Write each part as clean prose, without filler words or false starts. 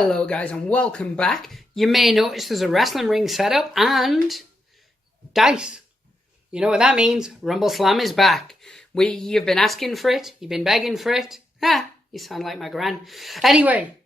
Hello guys and welcome back. You may notice there's a wrestling ring set up and dice. You know what that means? Rumbleslam is back. You've been asking for it, you've been begging for it. You sound like my gran. Anyway,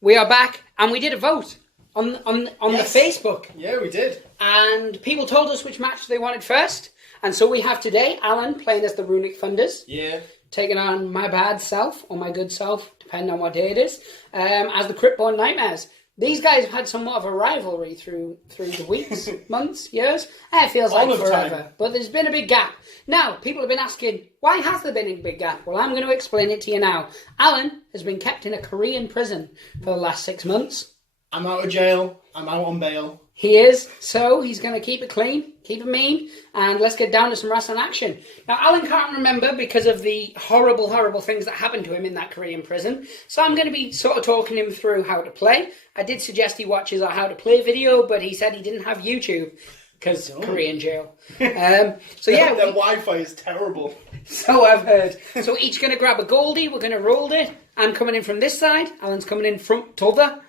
we are back and we did a vote on Yes. the Facebook. Yeah, we did. And people told us which match they wanted first. And so we have today Alan playing as the Runic Thunders. Yeah. Taking on my bad self, or my good self, depending on what day it is, as the Cryptborn Nightmares. These guys have had somewhat of a rivalry through the weeks, months, years. It feels like forever. Time. But there's been a big gap. Now, people have been asking, why has there been a big gap? Well, I'm going to explain it to you now. Alan has been kept in a Korean prison for the last 6 months. I'm out of jail. I'm out on bail. He is, so he's going to keep it clean, keep it mean, and let's get down to some wrestling action. Now, Alan can't remember because of the horrible, horrible things that happened to him in that Korean prison, so I'm going to be sort of talking him through how to play. I did suggest he watches our how to play video, but he said he didn't have YouTube because Korean jail. So yeah, their Wi-Fi is terrible. So I've heard. So we're each going to grab a goldie, we're going to roll it. I'm coming in from this side, Alan's coming in from t'other.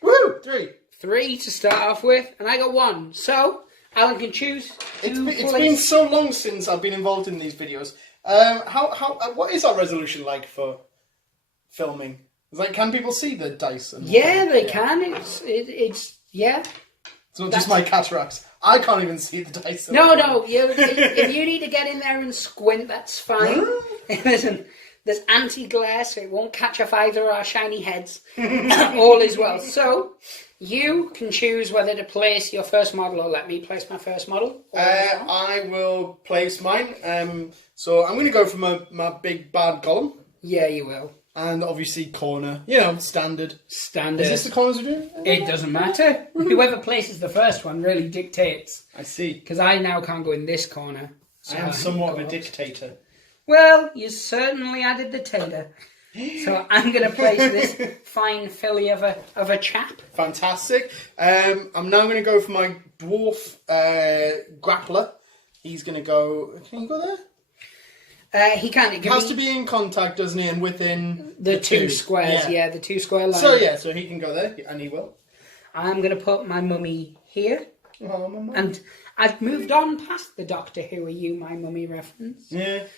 Woo! 3. 3 to start off with, and I got 1. So, Alan can choose. It's been so long since I've been involved in these videos. What is our resolution like for filming? Can people see the dice? Yeah, they can. It's yeah. So just my cataracts. I can't even see the dice. No. If you need to get in there and squint, that's fine. Listen, there's anti-glare, so it won't catch off either of our shiny heads. All is well. So, you can choose whether to place your first model or let me place my first model. I will place mine. So I'm going to go for my big bad golem. Yeah, you will. And obviously corner. Standard. Standard. Is this the corners we're doing? It doesn't matter. Whoever places the first one really dictates. I see. Because I now can't go in this corner. So I am somewhat of a dictator. Well, you certainly added the tater. So I'm going to place this fine filly of a chap. Fantastic. I'm now going to go for my dwarf grappler. He's going to go... Can you go there? He can't. He has to be in contact, doesn't he? And within the 2 squares. Yeah, the 2 square line. So he can go there, and he will. I'm going to put my mummy here. Oh, my mum. And I've moved on past the Doctor Who Are You, My Mummy reference. Yeah.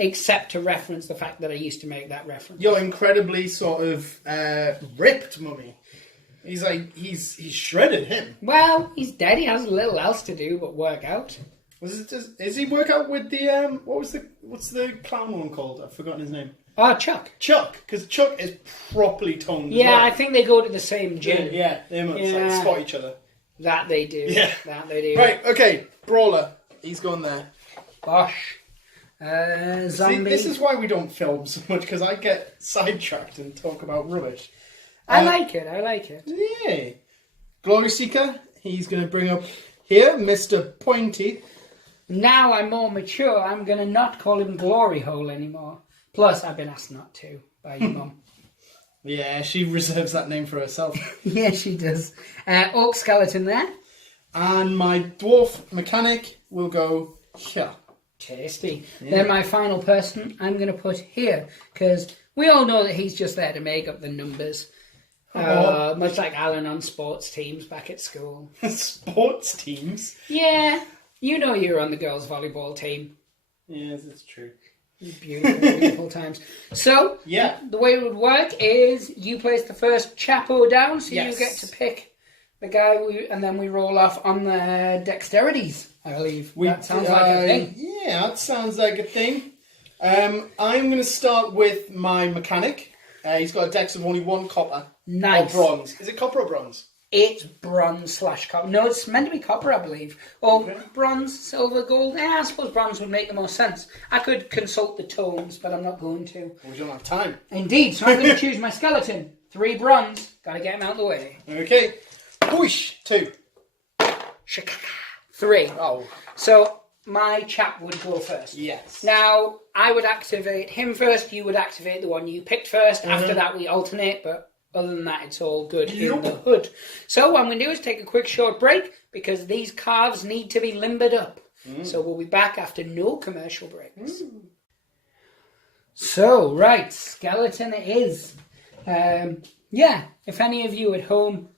Except to reference the fact that I used to make that reference. Your incredibly sort of ripped mummy. He's shredded him. Well, he's dead. He has little else to do but work out. Is he work out with the what's the clown one called? I've forgotten his name. Oh, Chuck. Chuck, because Chuck is properly toned. Yeah, as well. I think they go to the same gym. Yeah, they must spot each other. That they do. Yeah. That they do. Right, okay. Brawler. He's gone there. Bosh. Zombie. See, this is why we don't film so much, because I get sidetracked and talk about rubbish. I like it. Yeah. Glory Seeker. He's going to bring up here, Mr. Pointy. Now I'm more mature, I'm going to not call him Glory Hole anymore. Plus, I've been asked not to by your mum. Yeah, she reserves that name for herself. Yeah, she does. Orc Skeleton there. And my dwarf mechanic will go here. Tasty. Yeah. Then my final person I'm going to put here, because we all know that he's just there to make up the numbers. Much like Alan on sports teams back at school. Sports teams? Yeah. You know you're on the girls' volleyball team. Yes, it's true. Beautiful, beautiful times. So, yeah, the way it would work is you place the first chapo down, so you get to pick the guy, and then we roll off on the dexterities, I believe. That sounds like a thing. Yeah, that sounds like a thing. I'm going to start with my mechanic. He's got a dex of only 1 copper. Nice. Or bronze. Is it copper or bronze? It's bronze/copper. No, it's meant to be copper, I believe. Or bronze, silver, gold. I suppose bronze would make the most sense. I could consult the tomes, but I'm not going to. Well, we don't have time. Indeed, so I'm going to choose my skeleton. 3 bronze. Got to get him out of the way. Okay. Push. 2. Shaka. 3. Oh. So my chap would go first. Yes. Now, I would activate him first. You would activate the one you picked first. After that, we alternate, but... other than that, it's all good in the hood. So what I'm going to do is take a quick short break because these calves need to be limbered up. So we'll be back after no commercial breaks. So, right, skeleton it is. Yeah, if any of you at home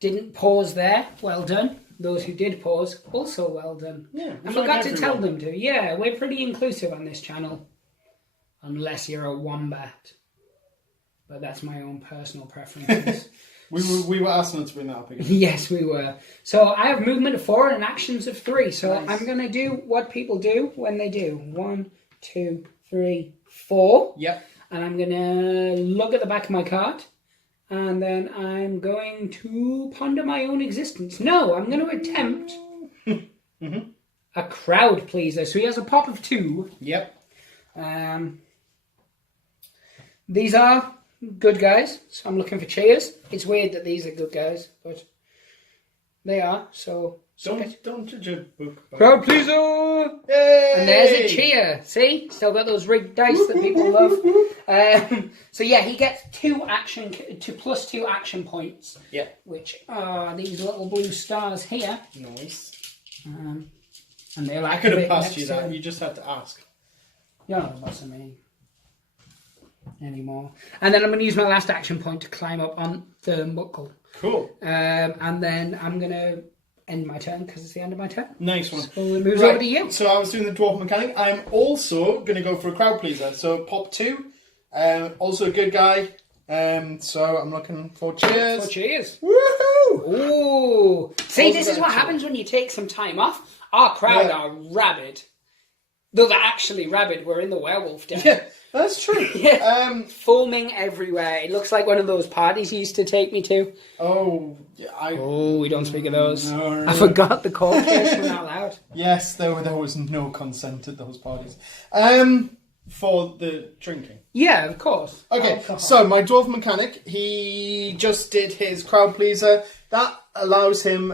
didn't pause there, well done. Those who did pause, also well done. Yeah, I forgot to tell them to. Yeah, we're pretty inclusive on this channel. Unless you're a wombat. But that's my own personal preferences. we were asked not to bring that up again. Yes, we were. So I have movement of 4 and actions of 3. So Nice. I'm going to do what people do when they do. 1, 2, 3, 4. Yep. And I'm going to look at the back of my card. And then I'm going to ponder my own existence. No, I'm going to attempt a crowd pleaser. So he has a pop of 2. Yep. These are good guys, so I'm looking for cheers. It's weird that these are good guys, but they are, so... Don't judge a book by... Crowd pleaser! Yay! And there's a cheer. See? Still got those rigged dice that people love. So yeah, he gets 2 plus 2 action points. Yeah. Which are these little blue stars here. Nice. And they'll I could have activate passed you next that. turn. You just had to ask. You're not the boss of me anymore. And then I'm going to use my last action point to climb up on the buckle. Cool. And then I'm going to end my turn because it's the end of my turn. Nice one. So it moves over to you. So I was doing the dwarf mechanic. I'm also going to go for a crowd pleaser. So pop 2. Also a good guy. So I'm looking for cheers. For cheers. Woohoo! Ooh. See, Also this is got what a cheer. happens when you take some time off. Our crowd are rabid. Though they're actually rabid. We're in the werewolf den. Yeah, that's true. Yeah. Foaming everywhere. It looks like one of those parties you used to take me to. Oh, yeah, Oh, we don't speak of those. No. I forgot the court case from out loud. Yes, there was no consent at those parties. For the drinking. Yeah, of course. Okay, Alcohol. so my dwarf mechanic, he just did his crowd pleaser. That allows him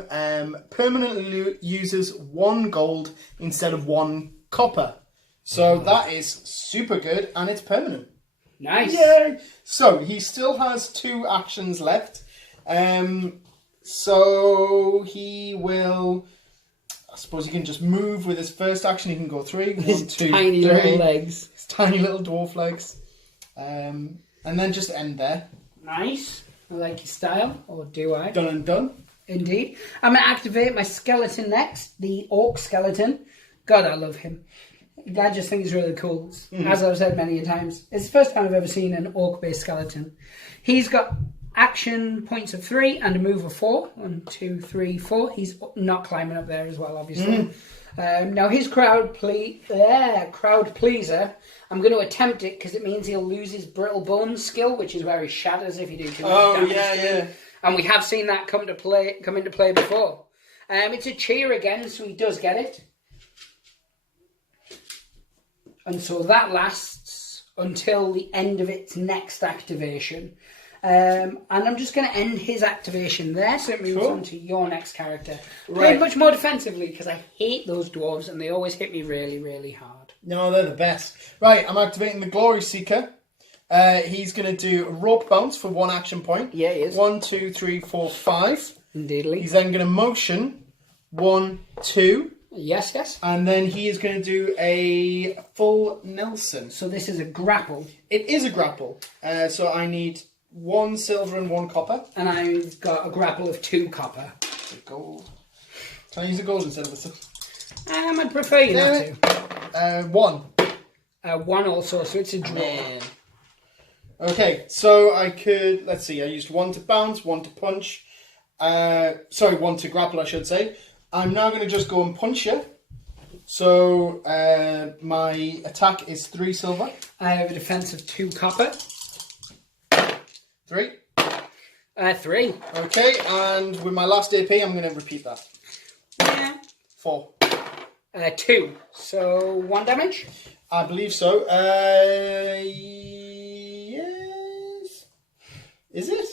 permanently uses 1 gold instead of 1 copper. So that is super good, and it's permanent. Nice. Yay! So he still has 2 actions left. So he will... I suppose he can just move with his first action. He can go 3. 1, 2, 3. Tiny little legs. His tiny little dwarf legs. And then just end there. Nice. I like your style. Or do I? Done and done. Indeed. I'm going to activate my skeleton next. The orc skeleton. God, I love him. I just think he's really cool. As I've said many times. It's the first time I've ever seen an orc-based skeleton. He's got action points of 3 and a move of 4. 1, 2, 3, 4. He's not climbing up there as well, obviously. Now his crowd pleaser, I'm going to attempt it because it means he'll lose his brittle bones skill, which is where he shatters if you do too much damage. yeah. And we have seen that come into play before. It's a cheer again, so he does get it. And so that lasts until the end of its next activation. And I'm just going to end his activation there, so it moves on to your next character. Playing much more defensively, because I hate those dwarves, and they always hit me really, really hard. No, they're the best. Right, I'm activating the Glory Seeker. He's going to do a rope bounce for 1 action point. Yeah, he is. 1, 2, 3, 4, 5. Indeedly. He's then going to motion 1, 2. Yes. And then he is going to do a full Nelson. So this is a grapple. It is a grapple. So I need 1 silver and 1 copper. And I've got a grapple of 2 copper. Gold. Can I use the gold instead of the silver? I'd prefer you not to. 1. 1 also, so it's a draw. Man. Okay, so I could... Let's see, I used 1 to bounce, 1 to punch. 1 to grapple, I should say. I'm now going to just go and punch you. So my attack is 3 silver. I have a defense of 2 copper. 3. 3. Okay, and with my last AP, I'm going to repeat that. Yeah. 4. 2. So 1 damage? I believe so. Yes. Is it?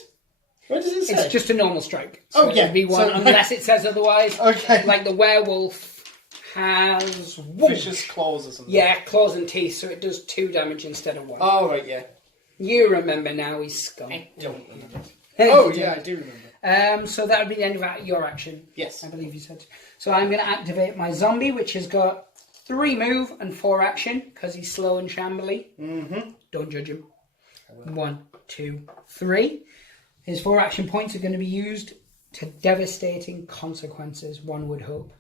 What does it say? It's just a normal strike. So yeah. It'd be 1 So- unless it says otherwise. Okay. Like the werewolf has... Vicious claws or something. Yeah, claws and teeth, so it does 2 damage instead of 1. Oh, right, yeah. You remember now, he's scum. I don't remember. Hey, Oh, you yeah, I do. do remember. So that would be the end of your action. Yes. I believe you said. So I'm going to activate my zombie, which has got 3 move and 4 action, because he's slow and shambly. Mm-hmm. Don't judge him. 1. 2, 3. His 4 action points are going to be used to devastating consequences, one would hope.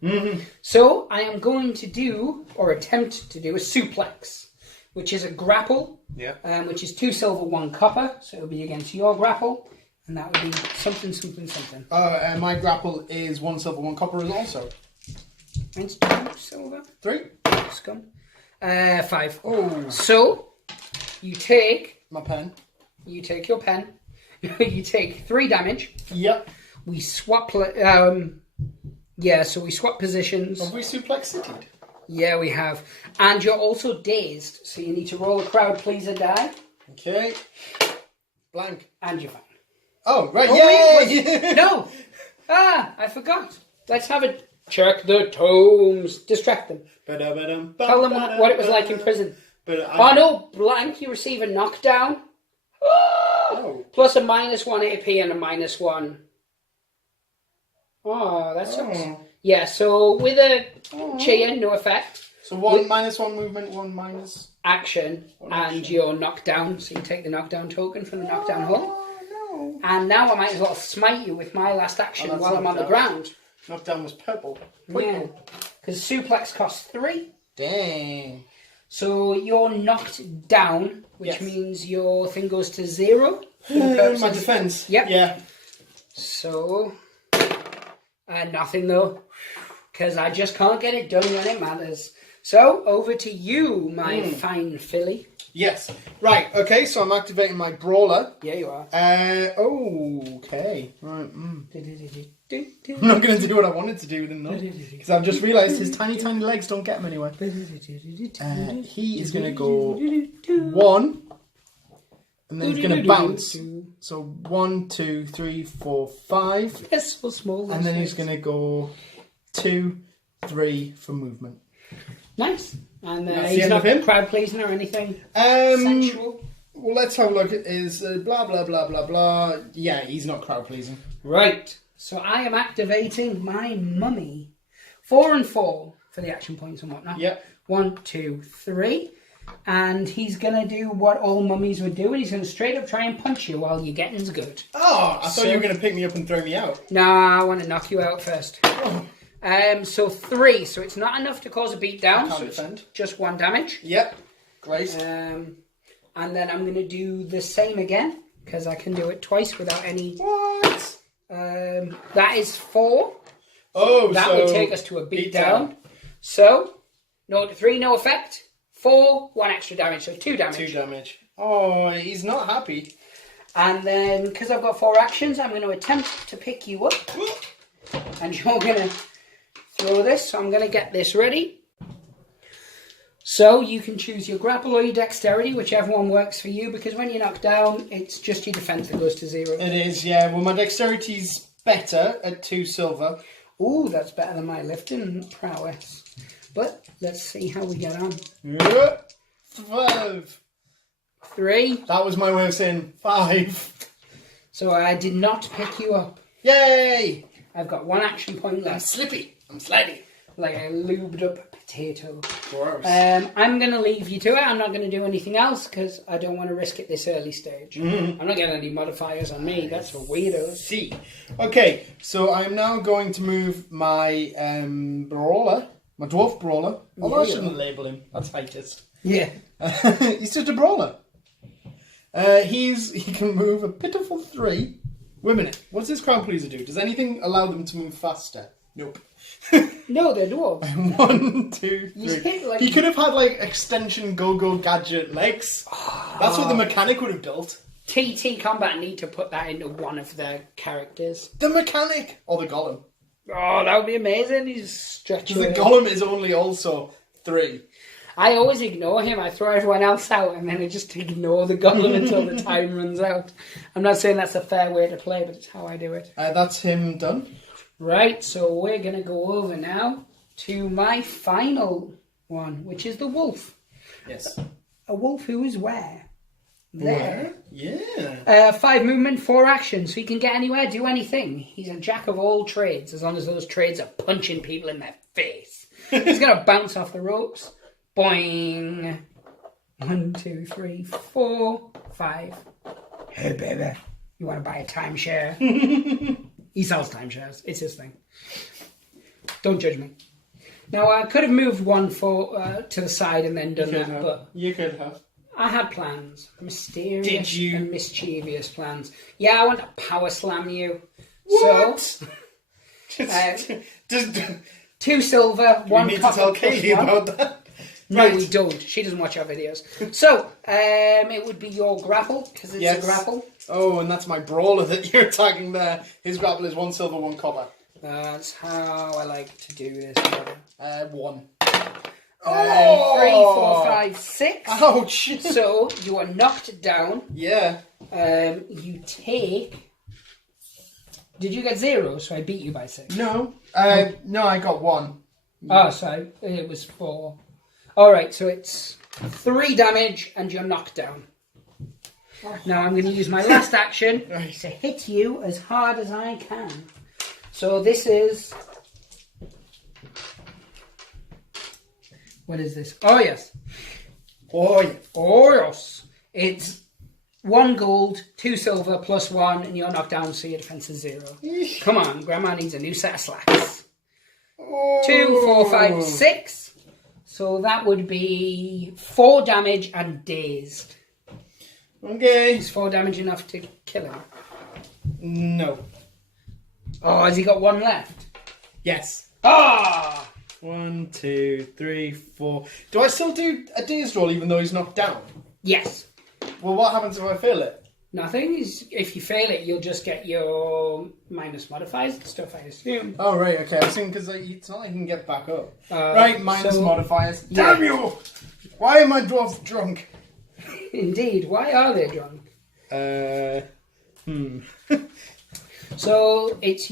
So I am going to do, or attempt to do, a suplex, which is a grapple, which is 2 silver, 1 copper. So it'll be against your grapple, and that would be something, something, something. And my grapple is 1 silver, 1 copper as also. It's 2 silver. 3. Scum. 5. Oh. So you take my pen. You take your pen. You take 3 damage. Yep. We swap. So we swap positions. Have we suplexed? Yeah, we have. And you're also dazed, so you need to roll a crowd pleaser die. Okay. Blank. And you're fine. Oh, right. Yay! No! I forgot. Let's have it. Check the tomes. Distract them. Tell them what it was like in prison. Oh no, blank, you receive a knockdown. Oh. Plus a -1 AP and a -1. Oh, that sucks. Oh. Yeah, so with a cheer, no effect. So one -1 movement, 1 minus action, and you're knocked down. So you take the knockdown token from the knockdown hull. No. And now I might as well smite you with my last action while I'm on the ground. Knockdown was purple. Yeah, because suplex costs 3. Dang. So you're knocked down, which means your thing goes to 0. My defense. Yep. Yeah. So, nothing though, because I just can't get it done when it matters. So, over to you, my fine filly. Yes. Right, okay, so I'm activating my brawler. Yeah, you are. Okay. Right. I'm not going to do what I wanted to do with him, though. Because I've just realised his tiny, tiny legs don't get him anywhere. He is going to go 1. And then he's going to bounce. So 1, 2, 3, 4, 5. That's so small. And then he's going to go 2, 3 for movement. Nice. And he's not crowd pleasing or anything sensual. Well, let's have a look at his blah, blah, blah, blah, blah. Yeah, he's not crowd pleasing. Right. So I am activating my mummy. 4 and 4 for the action points and whatnot. Yep. 1, 2, 3. And he's going to do what all mummies would do, and he's going to straight up try and punch you while you're getting's good. Oh, I thought you were going to pick me up and throw me out. Nah, I want to knock you out first. Oh. So 3, so it's not enough to cause a beatdown, so it's just 1 damage. Yep, great. And then I'm going to do the same again, because I can do it twice without any... What? That is 4. Oh, that will take us to a beatdown. So, 0 to 3, no effect. 4, 1 extra damage, so 2 damage. 2 damage. Oh, he's not happy. And then, because I've got 4 actions, I'm going to attempt to pick you up. And you're going to throw this, so I'm going to get this ready. So you can choose your grapple or your dexterity, whichever one works for you, because when you're knocked down, it's just your defense that goes to 0. It is, yeah. Well, my dexterity's better at 2 silver. Ooh, that's better than my lifting prowess. But let's see how we get on. 12. 3. That was my way of saying 5. So I did not pick you up. Yay! I've got 1 action point left. I'm slippy. I'm slidey. Like a lubed up potato. Gross. I'm going to leave you to it. I'm not going to do anything else because I don't want to risk it this early stage. I'm not getting any modifiers on me. That's for weirdos. See. Okay, so I'm now going to move my brawler, my dwarf brawler. Although I shouldn't label him. That's heightest. Yeah. He's just a brawler. He can move a pitiful 3. Wait a minute. What does this crowd pleaser do? Does anything allow them to move faster? Nope. No, they're dwarves. 1, 2, 3. He could have had like extension go-go gadget legs. That's what the mechanic would have built. TTcombat need to put that into one of their characters. The mechanic or the golem. Oh, that would be amazing. He's stretching. The golem is only also 3. I always ignore him. I throw everyone else out and then I just ignore the golem until the time runs out. I'm not saying that's a fair way to play, but it's how I do it. That's him done. Right, so we're going to go over now to my final one, which is the wolf. Yes. A wolf who is where? There. Yeah. 5 movement, 4 action, so he can get anywhere, do anything. He's a jack of all trades, as long as those trades are punching people in their face. He's going to bounce off the ropes. Boing. 1, 2, 3, 4, 5. Hey, baby, you want to buy a timeshare? He sells timeshares. It's his thing. Don't judge me. Now, I could have moved one to the side and then done that, but... You could have. I had plans. Mysterious and mischievous plans. Yeah, I want to power slam you. What? So, Just 2 silver, 1 copper. You need to tell Katie about that. No, Right. we don't. She doesn't watch our videos. So, it would be your grapple, because it's a grapple. Oh, and that's my brawler that you're attacking there. His grapple is 1 silver, 1 copper. That's how I like to do this. 1. 3, 4, 5, 6. Ouch! So, you are knocked down. Yeah. You take... Did you get 0? So I beat you by 6. No. No, I got 1. Oh, so it was 4. Alright, so it's 3 damage and you're knocked down. Now I'm going to use my last action to hit you as hard as I can. So this is... What is this? Oh, yes. Oh, yes. It's 1 gold, 2 silver, plus 1, and you're knocked down, so your defense is 0. Come on, Grandma needs a new set of slacks. 2, 4, 5, 6. So that would be 4 damage and dazed. Okay. Is 4 damage enough to kill him? No. Oh, has he got 1 left? Yes. Ah! 1, 2, 3, 4. Do I still do a dazed roll even though he's knocked down? Yes. Well, what happens if I fail it? Nothing. If you fail it, you'll just get your minus modifiers and stuff, I assume. Oh, right, okay. I assume because it's not like you can get back up. Right, minus modifiers. Yeah. Damn you! Why are my dwarves drunk? Indeed. Why are they drunk? So it's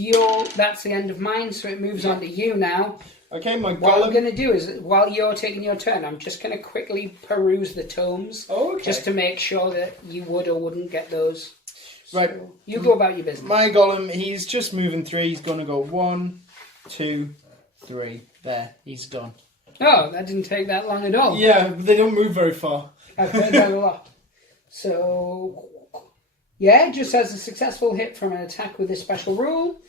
that's the end of mine, so it moves on to you now. Okay, my What I'm golem. going to do is, while you're taking your turn, I'm just going to quickly peruse the tomes. Oh, okay. Just to make sure that you would or wouldn't get those. Right. So you go about your business. My golem, he's just moving 3. He's going to go 1, 2, 3. There, he's done. Oh, that didn't take that long at all. Yeah, but they don't move very far. I've heard that a lot. So, yeah, it just says a successful hit from an attack with this special rule.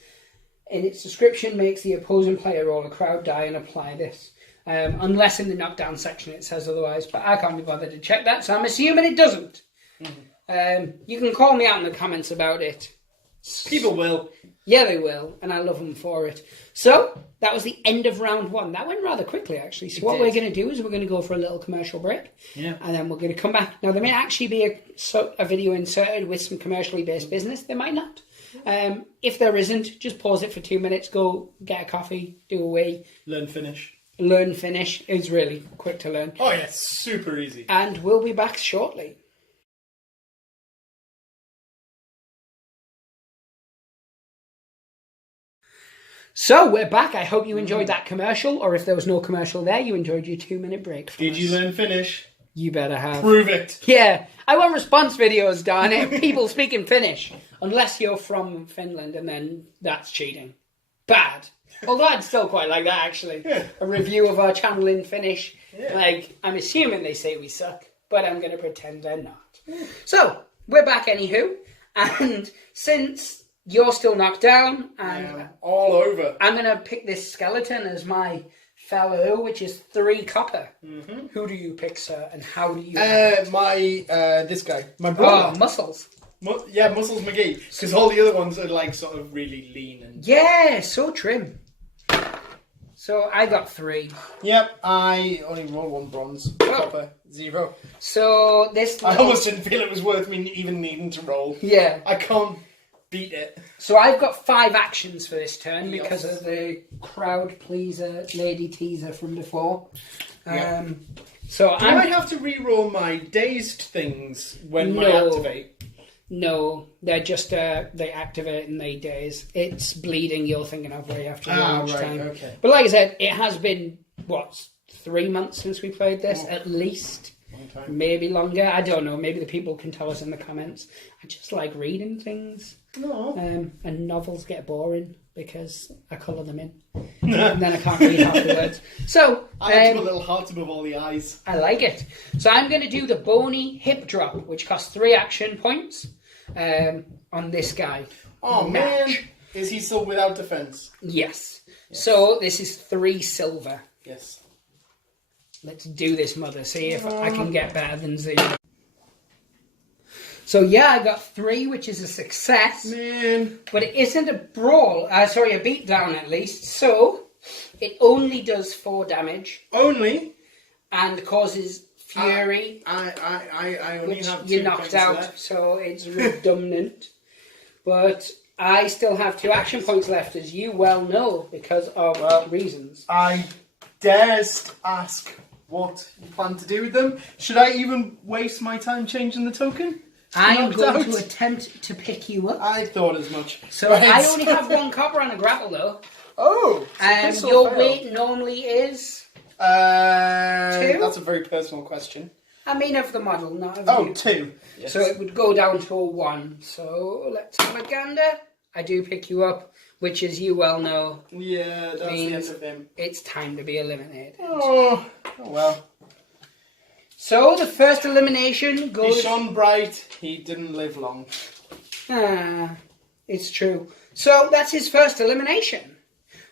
In its description, makes the opposing player roll a crowd die and apply this. Unless in the knockdown section it says otherwise, but I can't be bothered to check that, so I'm assuming it doesn't. You can call me out in the comments about it. People will. Yeah, they will, and I love them for it. So, that was the end of round 1. That went rather quickly, actually. So what we're going to do is we're going to go for a little commercial break. Yeah. And then we're going to come back. Now, there may actually be a video inserted with some commercially based business. There might not. If there isn't, just pause it for 2 minutes, go get a coffee, do a wee. Learn Finnish. Learn Finnish. It's really quick to learn. Oh, yeah, super easy. And we'll be back shortly. So, we're back. I hope you enjoyed that commercial, or if there was no commercial there, you enjoyed your 2-minute break. Did you learn Finnish? You better have. Prove it. Yeah. I want response videos, darn it. People speaking Finnish. Unless you're from Finland, and then that's cheating. Bad. Although I'd still quite like that, actually. Yeah. A review of our channel in Finnish. Yeah. Like, I'm assuming they say we suck, but I'm going to pretend they're not. Yeah. So, we're back anywho. And since you're still knocked down, and all over, I'm going to pick this skeleton as my fellow, which is 3 copper. Mm-hmm. Who do you pick, sir, and how do you... this guy. My brother. Oh, Muscles. Muscles McGee. Because all the other ones are like sort of really lean. And yeah, so trim. So I got 3. Yep, I only rolled 1 bronze. Copper, 0. So this... I almost didn't feel it was worth me even needing to roll. Yeah. I can't beat it. So I've got 5 actions for this turn because of the crowd pleaser, lady teaser from before. So Do I have to re-roll my dazed things when I activate? No, they're just they activate and they daze. It's bleeding you're thinking of where you have to roll each time. Okay. But like I said, it has been 3 months since we played this, at least. Maybe longer. I don't know. Maybe the people can tell us in the comments. I just like reading things. No. And novels get boring because I colour them in. And then I can't read half the words. So I like to put little hearts above all the eyes. I like it. So I'm going to do the bony hip drop, which costs 3 action points. on this guy. Oh man, is he still without defense? Yes. So this is 3 silver. Yes. Let's do this, mother. See if I can get better than 0. So yeah, I got 3, which is a success. Man. But it isn't a brawl. Sorry, a beatdown at least. So it only does 4 damage. Only? And causes fury. I only which have 2 you're knocked points out, left. so it's redundant. But I still have 2 action points left, as you well know, because of reasons. I darest ask what you plan to do with them. Should I even waste my time changing the token? I am going to attempt to pick you up. I thought as much. So I only have 1 copper on a grapple, though. Oh! Your weight normally is? 2? That's a very personal question. I mean of the model, not of you. 2. Yes. So it would go down to a 1. So let's have a gander. I do pick you up, which, as you well know, yeah, that's the end of him. It's time to be eliminated. Oh well. So the first elimination goes... He shone bright, he didn't live long. It's true. So that's his first elimination.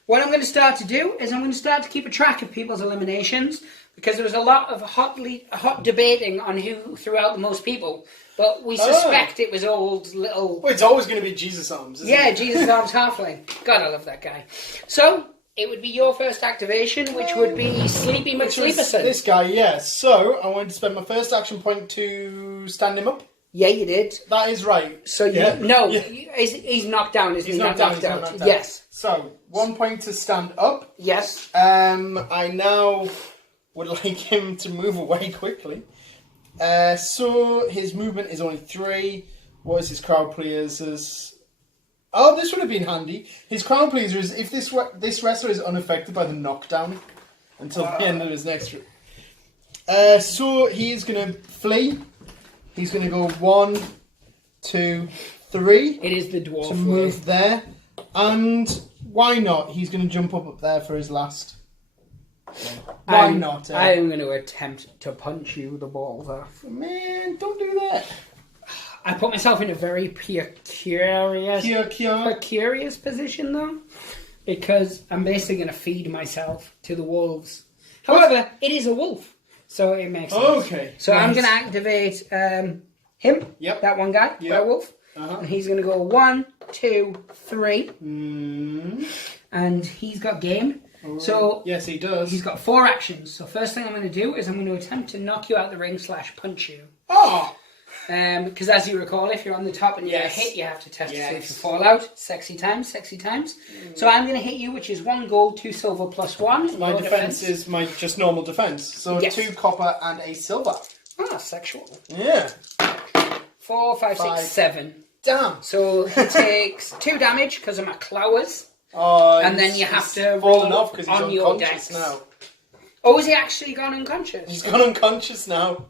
What I'm going to start to do is I'm going to start to keep a track of people's eliminations, because there was a lot of hot debating on who threw out the most people. But we suspect it was old little... Well, it's always going to be Jesus Arms, isn't it? Jesus Arms Halfling. God, I love that guy. So, it would be your first activation, which would be Sleepy McSleeperson. This guy, yes. So, I wanted to spend my first action point to stand him up. Yeah, you did. That is right. So, he's knocked down, isn't he? He's knocked down. Yes. So, 1 point to stand up. Yes. I now would like him to move away quickly. So his movement is only 3. What is his crowd pleasers? Oh, this would have been handy. His crowd pleaser is if this wrestler is unaffected by the knockdown until the end of his next. So he's gonna flee. He's gonna go 1, 2, 3. It is the dwarf to move there, and why not? He's gonna jump up there for his last. Why not? I am going to attempt to punch you the balls off. Man, don't do that. I put myself in a very precarious position, though, because I'm basically going to feed myself to the wolves. However, it is a wolf, so it makes sense. Okay. So I'm going to activate him. Yep. That one guy, werewolf. And he's going to go 1, 2, 3. And he's got game. So yes, he does. He's got 4 actions. So first thing I'm going to do is I'm going to attempt to knock you out the ring / punch you. Oh! Because as you recall, if you're on the top and you get hit, you have to test to see if you fall out. Sexy times. So I'm going to hit you, which is 1 gold, 2 silver plus 1. My defense is my just normal defense. So 2 copper and a silver. Ah, sexual. Yeah. 4, 5, 6, 7. Damn. So he takes 2 damage because of my clawers. Oh, and then you have to roll off because he's on your unconscious now. Oh, has he actually gone unconscious? He's gone unconscious now.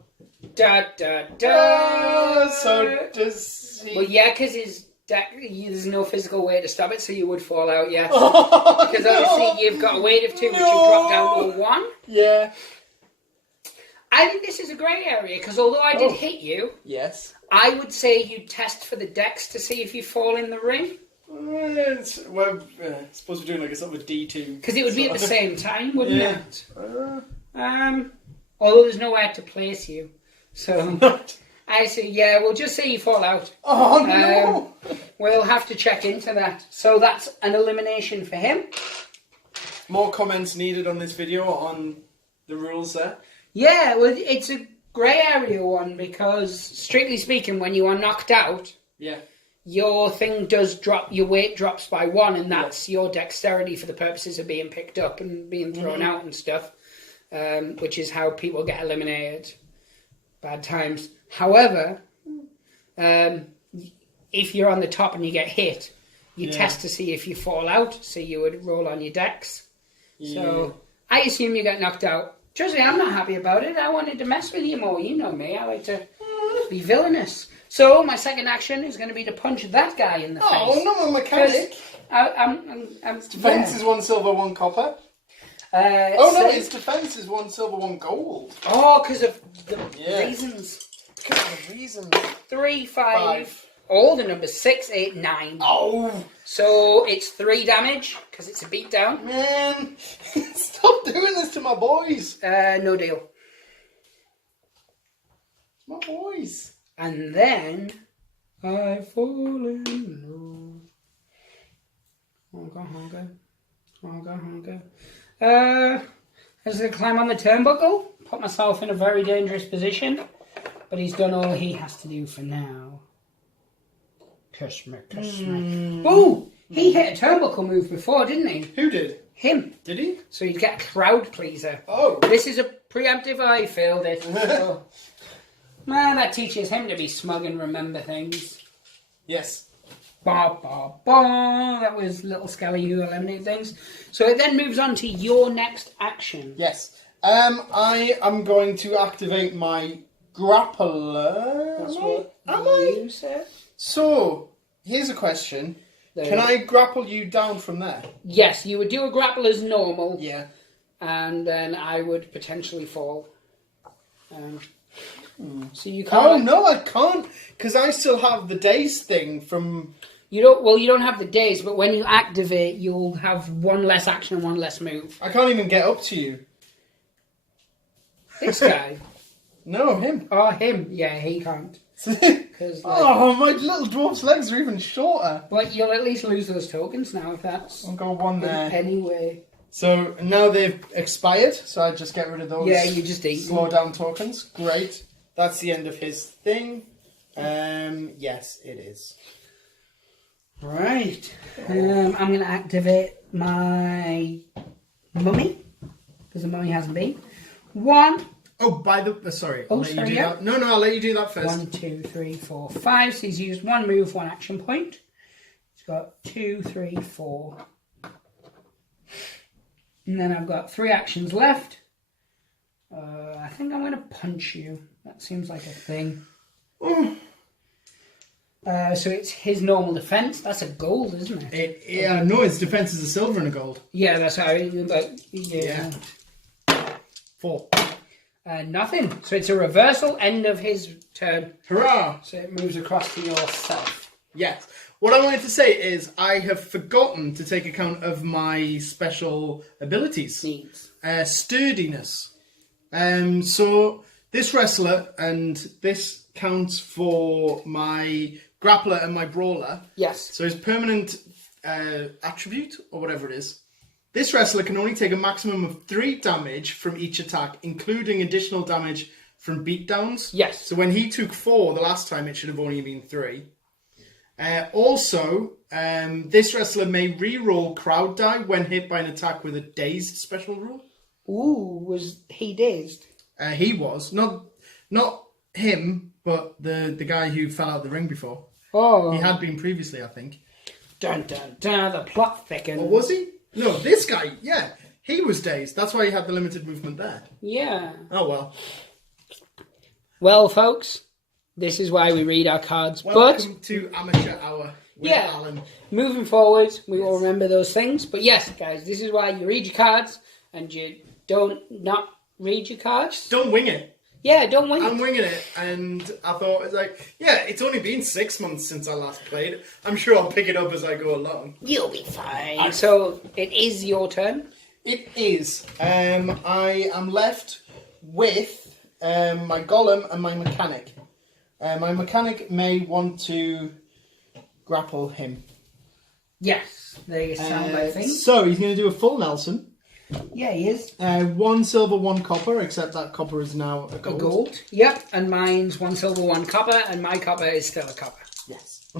Da da da. So does he? Well, yeah, because there's no physical way to stop it, so you would fall out. Yeah. Because obviously you've got a weight of 2, which will drop down to 1. Yeah. I think this is a grey area because although I did hit you, yes, I would say you test for the dex to see if you fall in the ring. I suppose we're doing like a sort of a D2. Because it would be at the same time, wouldn't it? Although there's nowhere to place you. So, I say, we'll just say you fall out. Oh, no! We'll have to check into that. So that's an elimination for him. More comments needed on this video on the rules there. Yeah, well, it's a grey area one because, strictly speaking, when you are knocked out... Yeah. Your thing does drop, your weight drops by 1, and that's your dexterity for the purposes of being picked up and being thrown out and stuff, which is how people get eliminated. Bad times. However, if you're on the top and you get hit, you test to see if you fall out, so you would roll on your dex. Yeah. So, I assume you get knocked out. Trust me, I'm not happy about it. I wanted to mess with you more. You know me. I like to be villainous. So my second action is going to be to punch that guy in the face. Oh, no, mechanic. His defense is 1 silver, 1 copper. His defense is 1 silver, 1 gold. Oh, because of the reasons. Because of the reasons. 3, 5, all the numbers 6, 8, 9. Oh, So it's 3 damage because it's a beatdown. man. Stop doing this to my boys. No deal. My boys. And then I fall in love. Honka. I was going to climb on the turnbuckle, put myself in a very dangerous position, but he's done all he has to do for now. Kiss me. Ooh! He hit a turnbuckle move before, didn't he? Who did? Him. Did he? So he'd get a crowd pleaser. Oh. This is a preemptive, I failed it. So, man, that teaches him to be smug and remember things. Yes. Ba, ba, ba. That was Little Skelly who eliminated things. So it then moves on to your next action. Yes. I am going to activate my grappler. That's what Am I? you said? So, here's a question. Can I grapple you down from there? Yes, you would do a grapple as normal. Yeah. And then I would potentially fall. So you can't... Oh, no, I can't. Because I still have the daze thing from... You don't have the days, but when you activate, you'll have one less action and one less move. I can't even get up to you. This guy? No, him. Oh, him. Yeah, he can't. Oh, my little dwarf's legs are even shorter. But you'll at least lose those tokens now if that's... I'll go one there. Anyway. So now they've expired, so I just get rid of those. Yeah, you just eat slow down tokens. Great. That's the end of his thing. Yes, it is. Right. I'm going to activate my mummy, because the mummy hasn't been. 1. Oh, by the... sorry, I'll let you do yeah. that. No, I'll let you do that first. 1, 2, 3, 4, 5. So he's used 1 move, 1 action point. He's got 2, 3, 4. And then I've got 3 actions left. I think I'm going to punch you. That seems like a thing. So it's his normal defense. That's a gold, isn't it? No, his defense is a silver and a gold. Yeah, that's how yeah. 4. Nothing. So it's a reversal, end of his turn. Hurrah! So it moves across to yourself. Yes. What I wanted to say is I have forgotten to take account of my special abilities. Needs. Sturdiness. So this wrestler, and this counts for my grappler and my brawler. Yes. So his permanent attribute, or whatever it is. This wrestler can only take a maximum of 3 damage from each attack, including additional damage from beatdowns. Yes. So when he took 4 the last time, it should have only been 3. Also, this wrestler may re-roll crowd die when hit by an attack with a dazed special rule. Ooh, was he dazed? He was. Not him, but the guy who fell out the ring before. Oh. He had been previously, I think. Dun, dun, dun, the plot thickens. Or was he? No, this guy, yeah. He was dazed. That's why he had the limited movement there. Yeah. Oh, well. Well, folks, this is why we read our cards. Welcome to Amateur Hour with Alan. Moving forward, we will remember those things. But yes, guys, this is why you read your cards and you don't not read your cards. Don't wing it. Yeah, don't wing it. I'm winging it, and I thought, it's like, yeah, it's only been 6 months since I last played it. I'm sure I'll pick it up as I go along. You'll be fine. So, it is your turn. It is. I am left with my golem and my mechanic. My mechanic may want to grapple him. Yes, they sound like things. So, he's going to do a full Nelson. Yeah, he is. 1 silver, 1 copper, except that copper is now a gold. A gold. Yep, and mine's 1 silver, 1 copper, and my copper is still a copper. Yes. So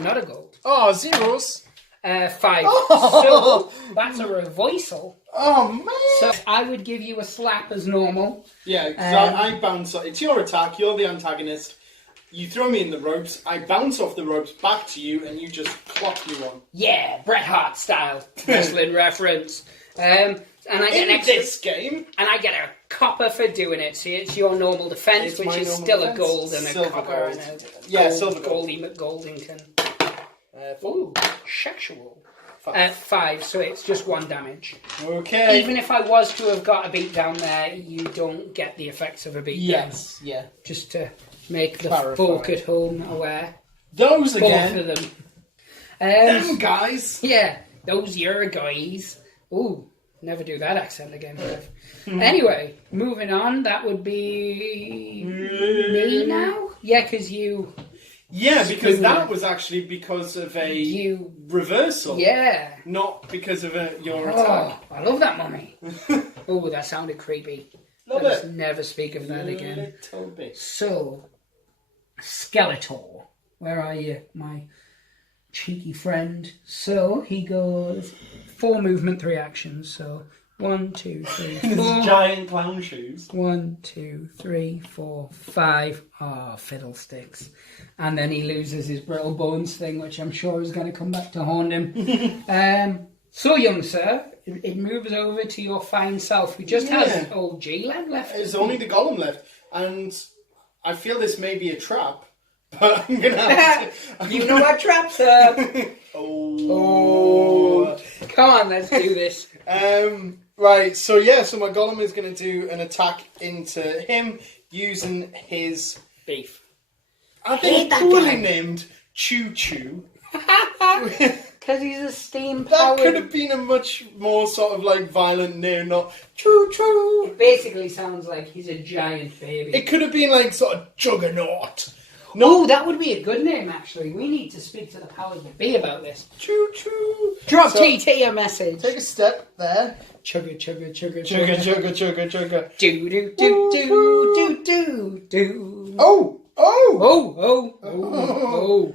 not a gold. Oh, zeros. 5. So that's a reversal. Oh, man. So I would give you a slap as normal. Yeah, because I bounce. It's your attack. You're the antagonist. You throw me in the ropes. I bounce off the ropes back to you, and you just clock me one. Yeah, Bret Hart style wrestling reference. And I get in an extra, this game, and I get a copper for doing it. So it's your normal defense, it's which is normal still defense. a gold and Silver a copper gold. and a Yeah, gold, silver gold. Goldie McGoldington. Ooh. Sexual. 5. 5, so it's just 1 damage. Okay. Even if I was to have got a beat down there, you don't get the effects of a beat down. Yes. Yeah. Just to make the Clarify. folk at home aware. Those Both again. of them. Them guys. Yeah, those your guys. Ooh, never do that accent again, Trev. Anyway, moving on, that would be me now? Yeah, because you... Yeah, because that was actually because of a reversal. Yeah. Not because of your Oh, attack. I love that mummy. Oh, that sounded creepy. Love Let's it. never speak of that again. Little bit. So, Skeletor. Where are you, my cheeky friend? So, he goes 4 movement, 3 actions. So, 1, 2, 3, 4. His giant clown shoes. 1, 2, 3, 4, 5. Oh, fiddlesticks. And then he loses his brittle bones thing, which I'm sure is going to come back to haunt him. So, young sir, it moves over to your fine self, who just has old G-Len left. There's only the golem left. And I feel this may be a trap, but I'm going to have to... You know what traps are. Oh. Come on, let's do this. Right, so my golem is going to do an attack into him using his... Beef. I think that poorly guy. named Choo Choo. Because he's a steam That powered... could have been a much more sort of like violent name, not Choo Choo. It basically sounds like he's a giant baby. It could have been like sort of Juggernaut. No, that would be a good name, actually. We need to speak to the powers that be about this. Choo Choo. Drop So, TT a message. Take a step there. Chugga, chugga, chugga, Chugga, chugga. chugga, chugga, chugga. Do, do, do, do, do, do, do. Oh! Oh! Oh, oh, oh.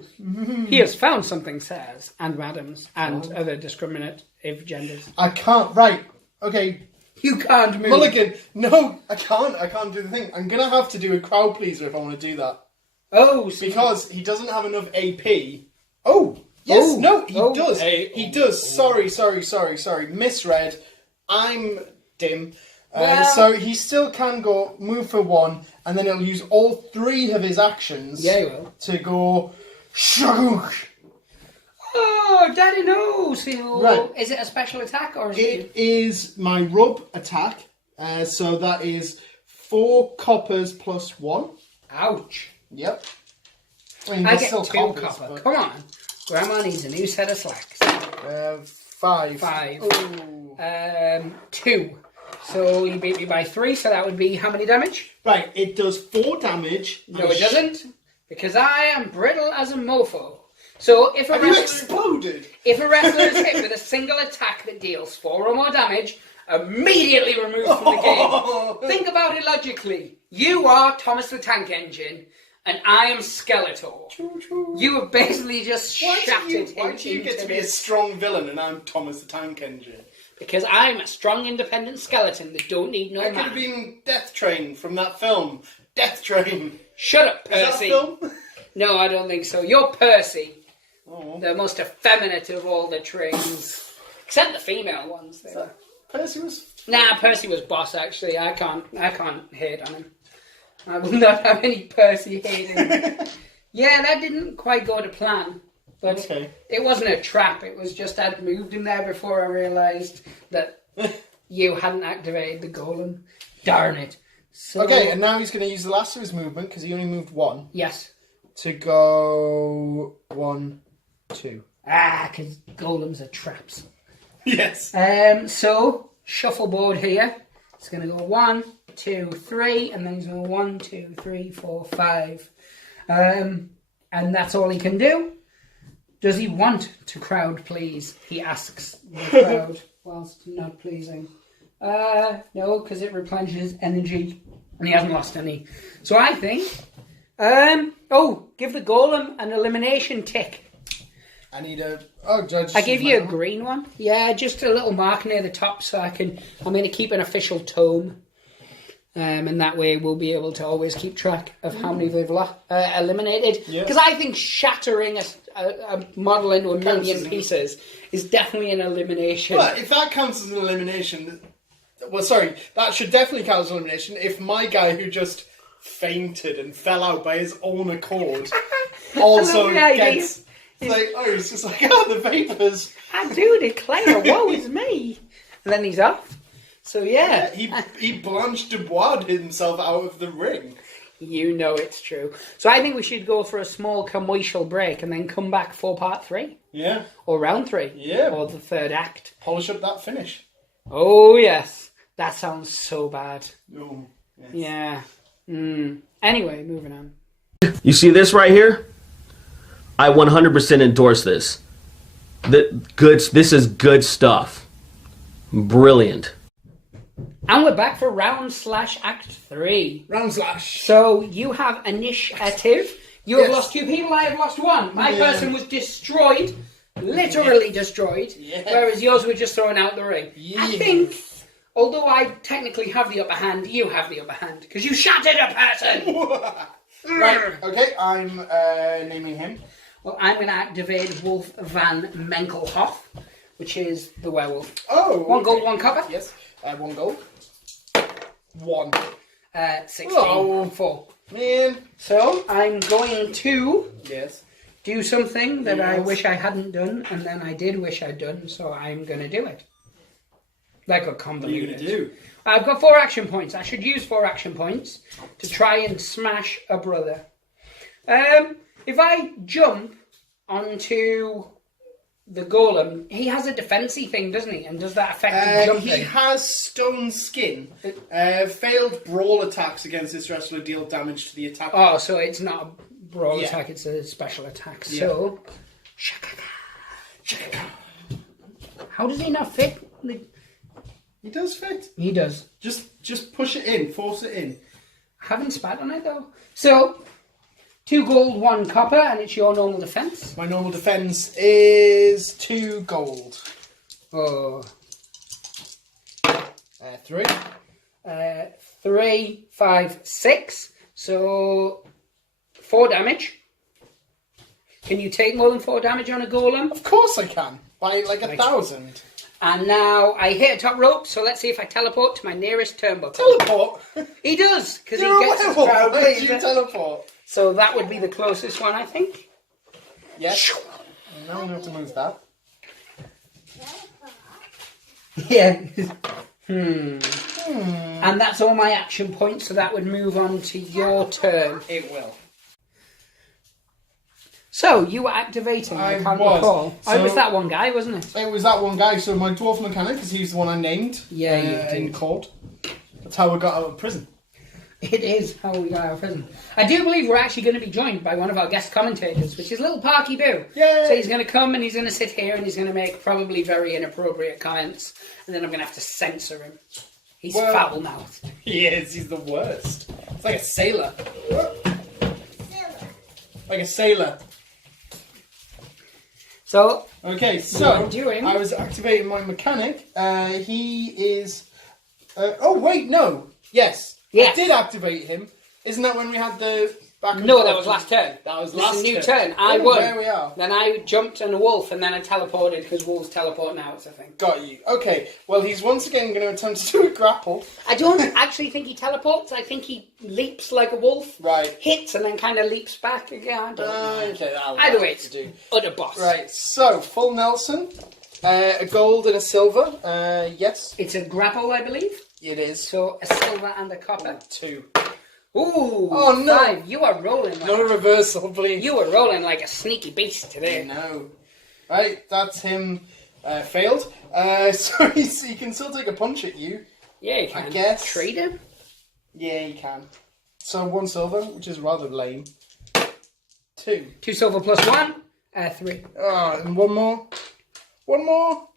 He has found something, sirs, and madams, and other discriminative genders. I can't. Right. Okay. You can't move. Mulligan. No, I can't. I can't do the thing. I'm going to have to do a crowd pleaser if I want to do that. Oh, so Because he doesn't have enough AP. Oh! Yes, Oh. no, he Oh. does. Hey. He does. Sorry. Misread. I'm dim. Well- So he still can go move for 1, and then he'll use all 3 of his actions Yeah, he will. to go shagook. Oh, Daddy knows. Right. Is it a special attack or is It is my rub attack. So that is 4 coppers plus 1. Ouch. Yep. I mean, I there's get still 2 coppers, copper. but, Come on. Grandma needs a new set of slacks. 5. 5. Ooh. 2. So you beat me by 3, so that would be how many damage? Right, it does 4 damage. No, it doesn't. Because I am brittle as a mofo. So if a Have you wrestler... exploded? If a wrestler is hit with a single attack that deals 4 or more damage, immediately removed from the game. Think about it logically. You are Thomas the Tank Engine, and I am Skeletor. You have basically just shattered him Why do you get into to be a this. strong villain and I'm Thomas the Tank Engine? Because I'm a strong, independent skeleton that don't need no That could man. have been Death Train from that film. Death Train. Shut up, Is that a Percy. film? No, I don't think so. You're Percy, Oh. the most effeminate of all the trains. Except the female ones. They were. Percy was... Nah, Percy was boss, actually. I can't hate on him. I will not have any Percy hating. Yeah, that didn't quite go to plan. But Okay. it wasn't a trap. It was just I'd moved him there before I realised that you hadn't activated the golem. Darn it. So, Okay, and now he's going to use the last of his movement, because he only moved 1, yes. to go 1, 2. Because golems are traps. Yes. So, shuffleboard here. It's going to go 1, 2, 3, and then he's going to go 1, 2, 3, 4, 5. And that's all he can do. Does he want to crowd please? He asks the crowd whilst not pleasing. No, because it replenishes energy and he hasn't lost any. So I think, give the golem an elimination tick. I need a... Oh, Judge. I give you a green one. Yeah, just a little mark near the top so I'm going to keep an official tome. And that way we'll be able to always keep track of how many they've eliminated. Because I think shattering a model into a million pieces is definitely an elimination. Well, if that counts as an elimination... Well, sorry, that should definitely count as an elimination if my guy who just fainted and fell out by his own accord also gets... It's like, it's just like, the vapours. I do declare, woe is me. And then he's off. So, yeah. He Blanche Dubois himself out of the ring. You know it's true. So I think we should go for a small commercial break and then come back for part 3. Yeah. Or round 3. Yeah. Or the third act. Polish up that finish. Oh, yes. That sounds so bad. Oh, yes. Yeah. Anyway, moving on. You see this right here? I 100% endorse this. This is good stuff. Brilliant. And we're back for round/act 3. Round slash. So you have initiative. You have Yes. lost 2 people, I have lost 1. My person was destroyed. Literally destroyed. Yeah. Whereas yours were just thrown out the ring. Yeah. I think, although I technically have the upper hand, you have the upper hand. Because you shattered a person! Right, okay, I'm naming him. Well, I'm going to activate Wolf van Menkelhoff, which is the werewolf. Oh! 1 gold, 1 copper. Yes, 1 gold. 1. 16, Oh. 4. Man. So, I'm going to Yes. do something that I Yes. wish I hadn't done, and then I did wish I'd done, so I'm going to do it. Like a What are you convoluted. going to do? I've got 4 action points. I should use 4 action points to try and smash a brother. If I jump onto the golem, he has a defensy thing, doesn't he? And does that affect the jumping? He has stone skin. Failed brawl attacks against this wrestler deal damage to the attacker. Oh, so it's not a brawl Yeah. attack, it's a special attack. Yeah. So, how does he not fit? He does fit. He does. Just push it in, force it in. I haven't spat on it though. So, 2 gold, 1 copper, and it's your normal defense. My normal defense is 2 gold. Oh. 3. 3, 5, 6. So 4 damage. Can you take more than 4 damage on a golem? Of course I can. By like 1,000. And now I hit a top rope, so let's see if I teleport to my nearest turnbuckle. Teleport? He does, because he You're a gets his werewolf. crowd Why did you leader. teleport? So that would be the closest one, I think. Yes. Now we have to move that. Yeah. And that's all my action points, so that would move on to your turn. It will. So, you were activating, I can't was. recall. So- It was that one guy, wasn't it? It was that one guy, so my dwarf mechanic, because he's the one I named. Yeah, you in did. court. That's how we got out of prison. It is how we got out of prison. I do believe we're actually going to be joined by one of our guest commentators, which is little Parky Boo. Yay! So he's going to come and he's going to sit here and he's going to make probably very inappropriate comments, and then I'm going to have to censor him. He's Well- foul-mouthed. He is, he's the worst. It's like a sailor. Like a sailor. So, Okay, What so I'm doing- I was activating my mechanic. He is. Oh wait, no. Yes. Yes. I did activate him. Isn't that when we had the back and no, forth? that was last turn. That was This last is a new turn. turn. I Oh, won. there we are. Then I jumped on a wolf and then I teleported because wolves teleport now, I think. Got you. Okay. Well, he's once again going to attempt to do a grapple. I don't actually think he teleports. I think he leaps like a wolf. Right. Hits and then kind of leaps back again. I don't know. Okay. Either way, to do. utter boss. Right. So full Nelson, a gold and a silver. Yes, It's a grapple, I believe. it is. So a silver and a copper. 2. Ooh, Oh, no. 5. You are rolling Not a like reversal, please. you were rolling like a sneaky beast today. No. Right, that's him failed. So he can still take a punch at you. Yeah, you can. I guess. Trade him. Yeah, he can. So 1 silver, which is rather lame. 2. 2 silver plus 1. 3. Oh, and 1 more. 1 more.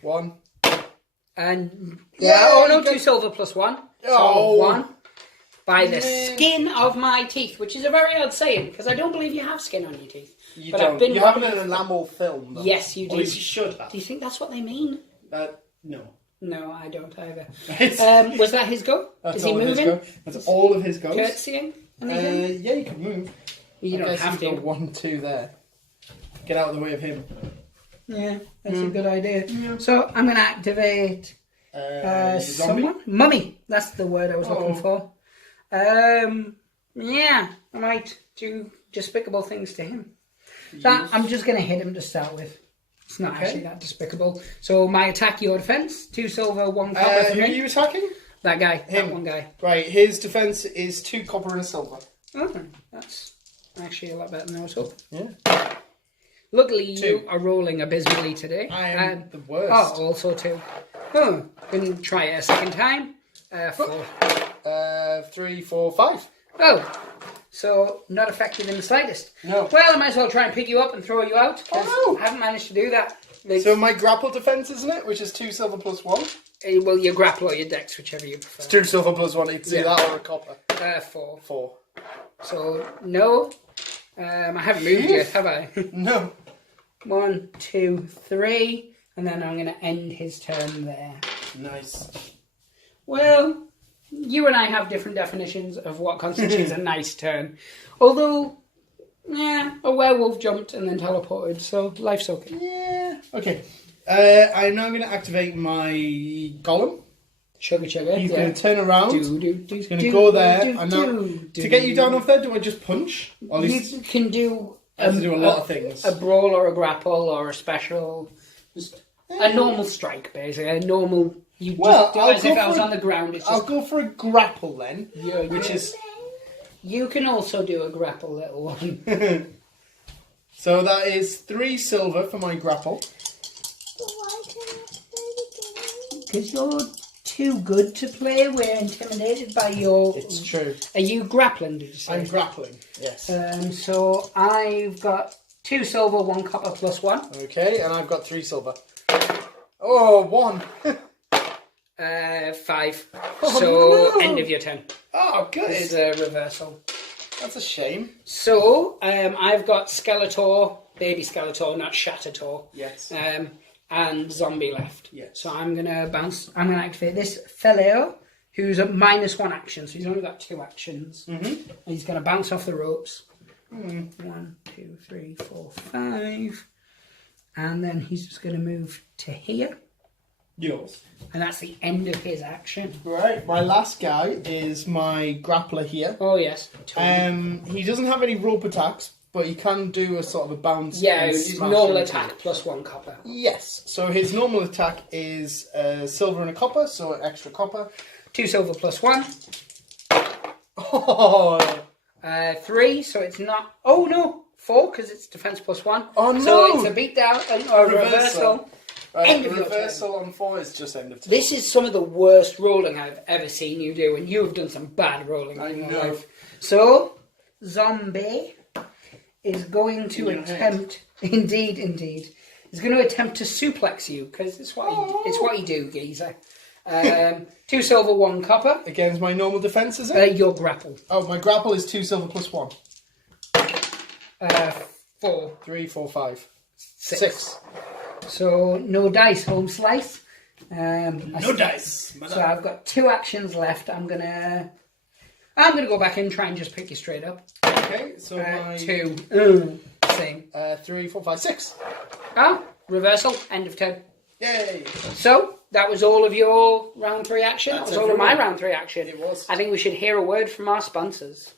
1. And Yeah, oh no, you got- 2 silver plus 1. So Oh. 1. By the Man. skin of my teeth, which is a very odd saying because I don't believe you have skin on your teeth. You But don't. I've been you have it wrong. in an enamel film, though. Yes, you Or do. at least you should have. Do you think that's what they mean? No. No, I don't either. It's- Was that his go? That's Is he all of his moving? go. That's all of his goes. Curtsying? Anything? Yeah, you can move. You don't I guess have he's to. got 1, 2 there. Get out of the way of him. Yeah, that's a good idea. So I'm going to activate Zombie. someone. Mummy. That's the word I was looking for. Yeah, I might do despicable things to him. That, I'm just going to hit him to start with. It's not actually that despicable. So my attack, your defense. 2 silver, 1 copper for Who are me. you attacking? That guy. Him. That one guy. Right, his defense is 2 copper and a silver. Oh, that's actually a lot better than I was hoping. Yeah. Luckily, 2. you are rolling abysmally today. I am the worst. Oh, also 2. Oh, can try it a second time. 4. 3, 4, 5. Oh, so not effective in the slightest. No. Well, I might as well try and pick you up and throw you out. Oh, no. I haven't managed to do that. So my grapple defense, isn't it? Which is 2 silver plus 1. Well, your grapple or your dex, whichever you prefer. It's 2 silver plus 1. It's either that or a copper. 4. 4. So, no. I haven't moved yet, have I? No. 1, 2, 3. And then I'm going to end his turn there. Nice. Well, you and I have different definitions of what constitutes a nice turn. Although, yeah, a werewolf jumped and then teleported, so life's okay. Yeah. Okay. I'm now going to activate my golem. Sugar. He's going to turn around. He's He's going to go there. And now, to get you down off there, do I just punch? Or at least You can do I have to do a lot of things. A brawl or a grapple or a special. Just a normal strike, basically. A normal. You just do as if I was on the ground. It's just, I'll go for a grapple then. Yeah, which is. You can also do a grapple, little one. So that is 3 silver for my grapple. Because you're too good to play. We're intimidated by your... It's true. Are you grappling, did you say? I'm grappling, yes. So I've got 2 silver, 1 copper plus 1. Okay, and I've got 3 silver. Oh, 1. 5. Oh, So no. end of your turn. Oh, good. This is a reversal. That's a shame. So I've got Skeletor, baby Skeletor, not Shattertor. Yes. And zombie left. Yes. So I'm gonna bounce. I'm gonna activate this fellow, who's a -1 action. So he's only got 2 actions. And he's gonna bounce off the ropes. 1, 2, 3, 4, 5, and then he's just gonna move to here. Yours. And that's the end of his action. Right, my last guy is my grappler here. Oh yes. He doesn't have any rope attacks, but he can do a sort of a bounce. Yeah, and his smash normal into attack it. plus 1 copper. Yes, so his normal attack is silver and a copper, so an extra copper. 2 silver plus 1. Oh, 3, so it's not... Oh no! 4, because it's defense plus 1. Oh, no. So it's a beatdown, or a reversal. right, End of your reversal on 4 is just end of turn. This is some of the worst rolling I've ever seen you do, and you have done some bad rolling in your life. So, Zombie is going to attempt... Indeed. He's going to attempt to suplex you, because it's what he do, geezer. 2 silver, 1 copper. Against my normal defense, is it? Your grapple. Oh, my grapple is 2 silver plus 1. 4. 3, 4, 5. 6. So, no dice, home slice. No dice. So I've got 2 actions left. I'm gonna go back in and try and just pick you straight up. Okay, so my... 2. Same. 3, 4, 5, 6. Ah, reversal. End of turn. Yay! So that was all of your round 3 action. That's That was all of my everyone. round 3 action. It was. I think we should hear a word from our sponsors.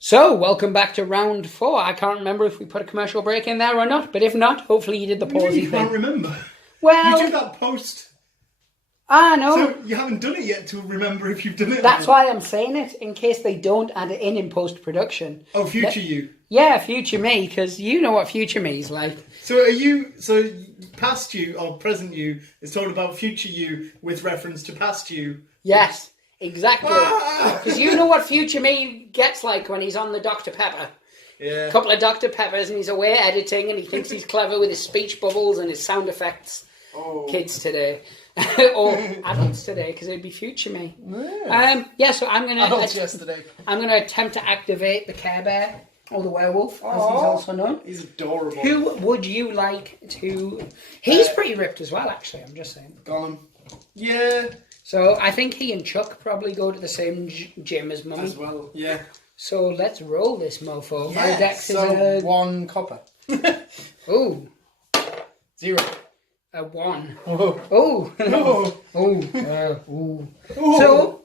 So, welcome back to round 4. I can't remember if we put a commercial break in there or not, but if not, hopefully you did the pausey You can't thing. remember. Well, You do that post. no. So you haven't done it yet to remember if you've done it. That's why I'm saying it, in case they don't add it in post-production. Oh, future you. Yeah, future me, because you know what future me is like. So are you? So past you or present you is told about future you with reference to past you. Yes, exactly. Ah! Because you know what future me gets like when he's on the Dr. Pepper. Yeah. A couple of Dr. Peppers and he's away editing and he thinks he's clever with his speech bubbles and his sound effects. Oh. Kids today. Or adults today, because it'd be future me. Yeah. So I'm going Adults to... yesterday. I'm going to attempt to activate the Care Bear, or the werewolf, as he's also known. He's adorable. Who would you like to... He's pretty ripped as well, actually, I'm just saying. Gollum. Yeah. So I think he and Chuck probably go to the same gym as Mummy. As well. Yeah. So let's roll this mofo. My Yeah. dex So is 1 copper. Ooh, 0. a 1. Oh. Oh. Oh. Ooh. Oh. So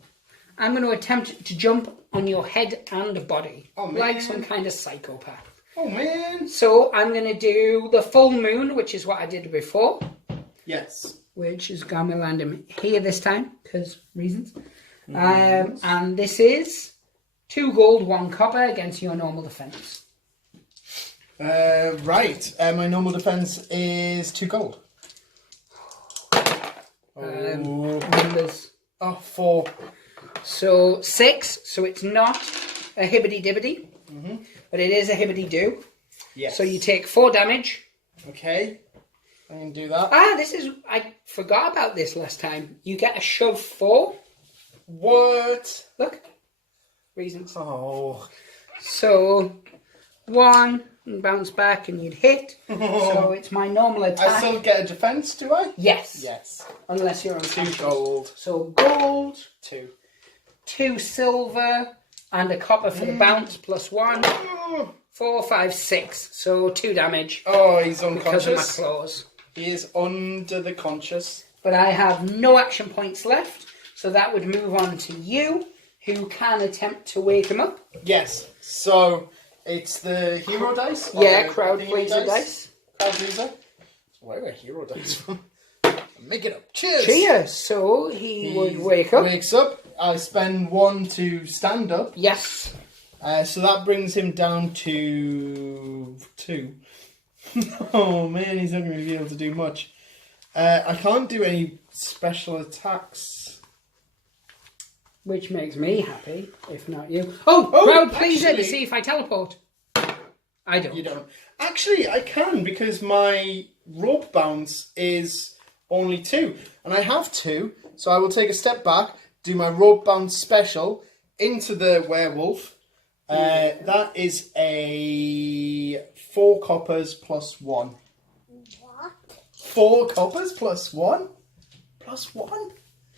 I'm going to attempt to jump on your head and body. Oh, man. Like some kind of psychopath. Oh, man. So I'm going to do the full moon, which is what I did before. Yes. Which is going to land him here this time, because reasons. And this is 2 gold, 1 copper against your normal defense. Right. My normal defense is 2 gold. Numbers. Oh, 4. So 6. So it's not a hibbity-dibbity, but it is a hibbity-doo. Yes. So you take 4 damage. Okay. I can do that. I forgot about this last time. You get a shove 4. What? Look. Reasons. Oh. So 1, and bounce back, and you'd hit. So it's my normal attack. I still get a defense, do I? Yes. Yes. Unless you're on 2 gold. So gold, 2. 2 silver, and a copper for the bounce, plus 1. 4, 5, 6. So 2 damage. Oh, he's Because of my unconscious. claws. He is under the conscious. But I have no action points left, so that would move on to you, who can attempt to wake him up. Yes. So it's the hero dice. Yeah, the crowd thingy pleaser dice. Crowd pleaser. Where are hero dice from? Make it up. Cheers. Cheers. So he would wake up. Wakes up. I spend 1 to stand up. Yes. So that brings him down to 2. Oh man, he's not going to be able to do much. I can't do any special attacks. Which makes me happy, if not you. Oh, crowd pleaser to see if I teleport. I don't. You don't. Actually, I can because my rope bounce is only 2. And I have 2, so I will take a step back, do my rope bounce special into the werewolf. That is a 4 coppers plus 1. What? 4 coppers plus 1? Plus 1?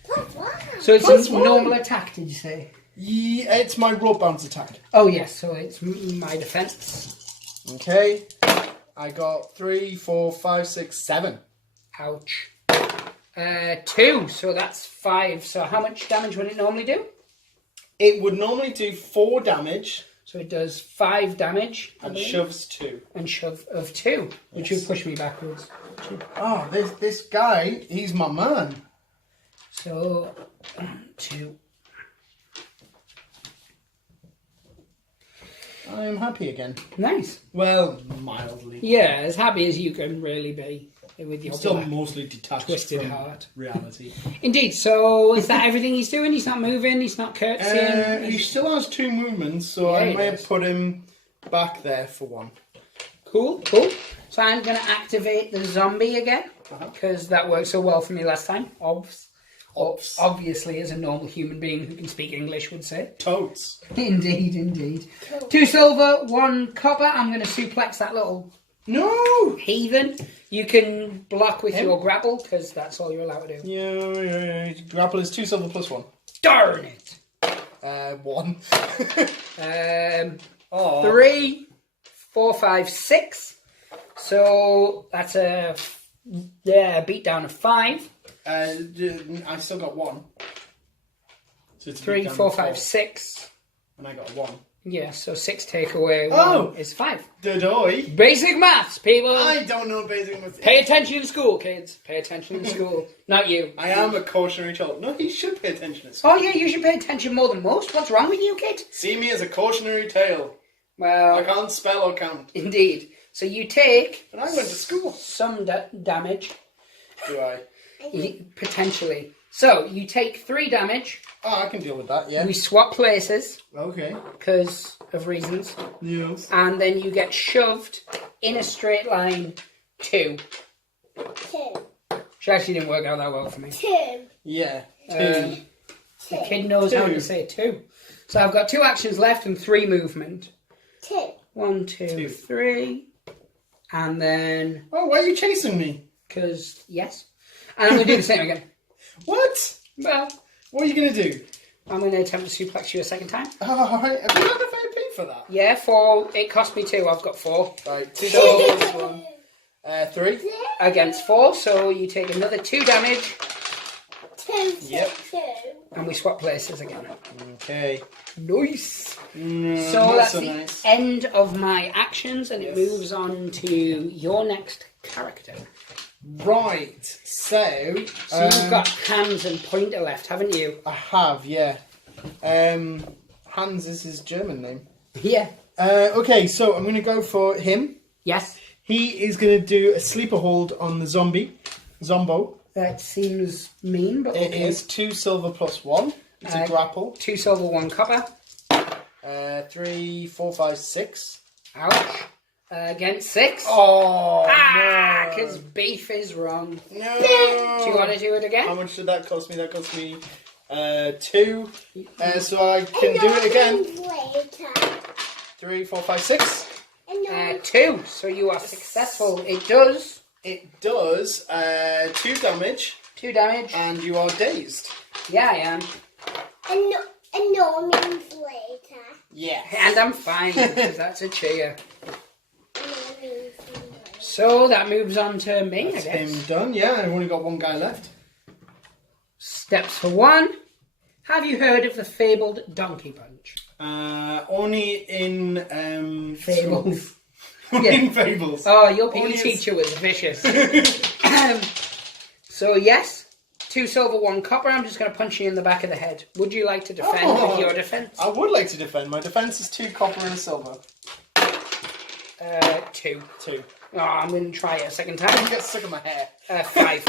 Plus 1. So it's Plus a 1. normal attack, did you say? Yeah, it's my rope bounce attack. Oh, yes, so it's my defense. Okay. I got 3, 4, 5, 6, 7. Ouch. 2, so that's 5. So how much damage would it normally do? It would normally do 4 damage. So it does 5 damage. I And believe. shoves 2. And shove of 2, which would push me backwards. Oh, this guy, he's my man. So, 2. I'm happy again. Nice. Well, mildly. Yeah, as happy as you can really be with your Still black, mostly detached twisted from heart. reality. Indeed. So is that everything he's doing? He's not moving. He's not curtsying. He still has 2 movements, so Yeah, I he may does. have put him back there for 1. Cool. So I'm going to activate the zombie again because that worked so well for me last time. Obviously, as a normal human being who can speak English would say. Totes. Indeed. 2 silver, 1 copper. I'm going to suplex that little No! heathen. You can block with your grapple because that's all you're allowed to do. Yeah. Grapple is 2 silver plus 1. Darn it. 1. 3, 4, 5, 6. So that's a beat down of 5. I still got 1. So it's a 3, beat down 4, of 5, 6. And I got 1. Yeah, so 6 take away 1 Oh! is 5. Did Basic maths, people. I don't know basic maths. Pay attention in school, kids. Pay attention in school. Not you. I am a cautionary child. No, he should pay attention at school. Oh yeah, you should pay attention more than most. What's wrong with you, kid? See me as a cautionary tale. I Well, can't spell or count. indeed. So you take And I went to school. some damage, Do I? potentially. So you take 3 damage. Oh, I can deal with that, yeah. We swap places Okay. because of reasons. Yes. And then you get shoved in a straight line 2. 2. Which actually didn't work out that well for me. 2. Yeah. 2. The kid knows how to 2. say 2. So I've got 2 actions left and 3 movement. 2. 1, 2, 3. And then, Oh, why are you chasing me? because, yes. And I'm going to do the same again. What? Well, What are you going to do? I'm going to attempt to suplex you a second time. Oh, alright. Have you had a fair pay for that? Yeah, 4. It cost me 2. I've got 4. Right. 2 So- plus 1. 3. Against 4, so you take another 2 damage, 2. Yep. 2. and we swap places again. Okay. Nice. So not that's so the nice. end of my actions, and it Yes. moves on to your next character. Right, so So you've got hands and pointer left, haven't you? I have, yeah. Hans is his German name. Yeah. Okay, so I'm going to go for him. Yes. He is going to do a sleeper hold on the Zombo. That seems mean, but It okay. is 2 silver plus 1. It's a grapple. 2 silver, 1 copper. 3, 4, 5, 6. Ouch. Against 6. Oh, Because beef is wrong. no. Do you want to do it How again? much did that cost me? That cost me 2. So I can do it again. Later. 3, 4, 5, 6. 2. So you are successful. It does It does 2 damage, 2 damage. and you are dazed. Yeah, I am. And no means later. Yeah. And I'm fine, because that's a cheer. And no means later. So that moves on to me, That's I guess. him done. Yeah, I've only got one guy left. Steps for 1. Have you heard of the fabled Donkey Punch? Only in Fables. Only Yeah. in fables. Oh, your PE Only as- teacher was vicious. So yes, 2 silver, 1 copper. I'm just going to punch you in the back of the head. Would you like to defend with your defense? I would like to defend. My defense is 2 copper and a silver. 2. 2. Oh, I'm going to try it a second You time. get stuck in my hair. 5.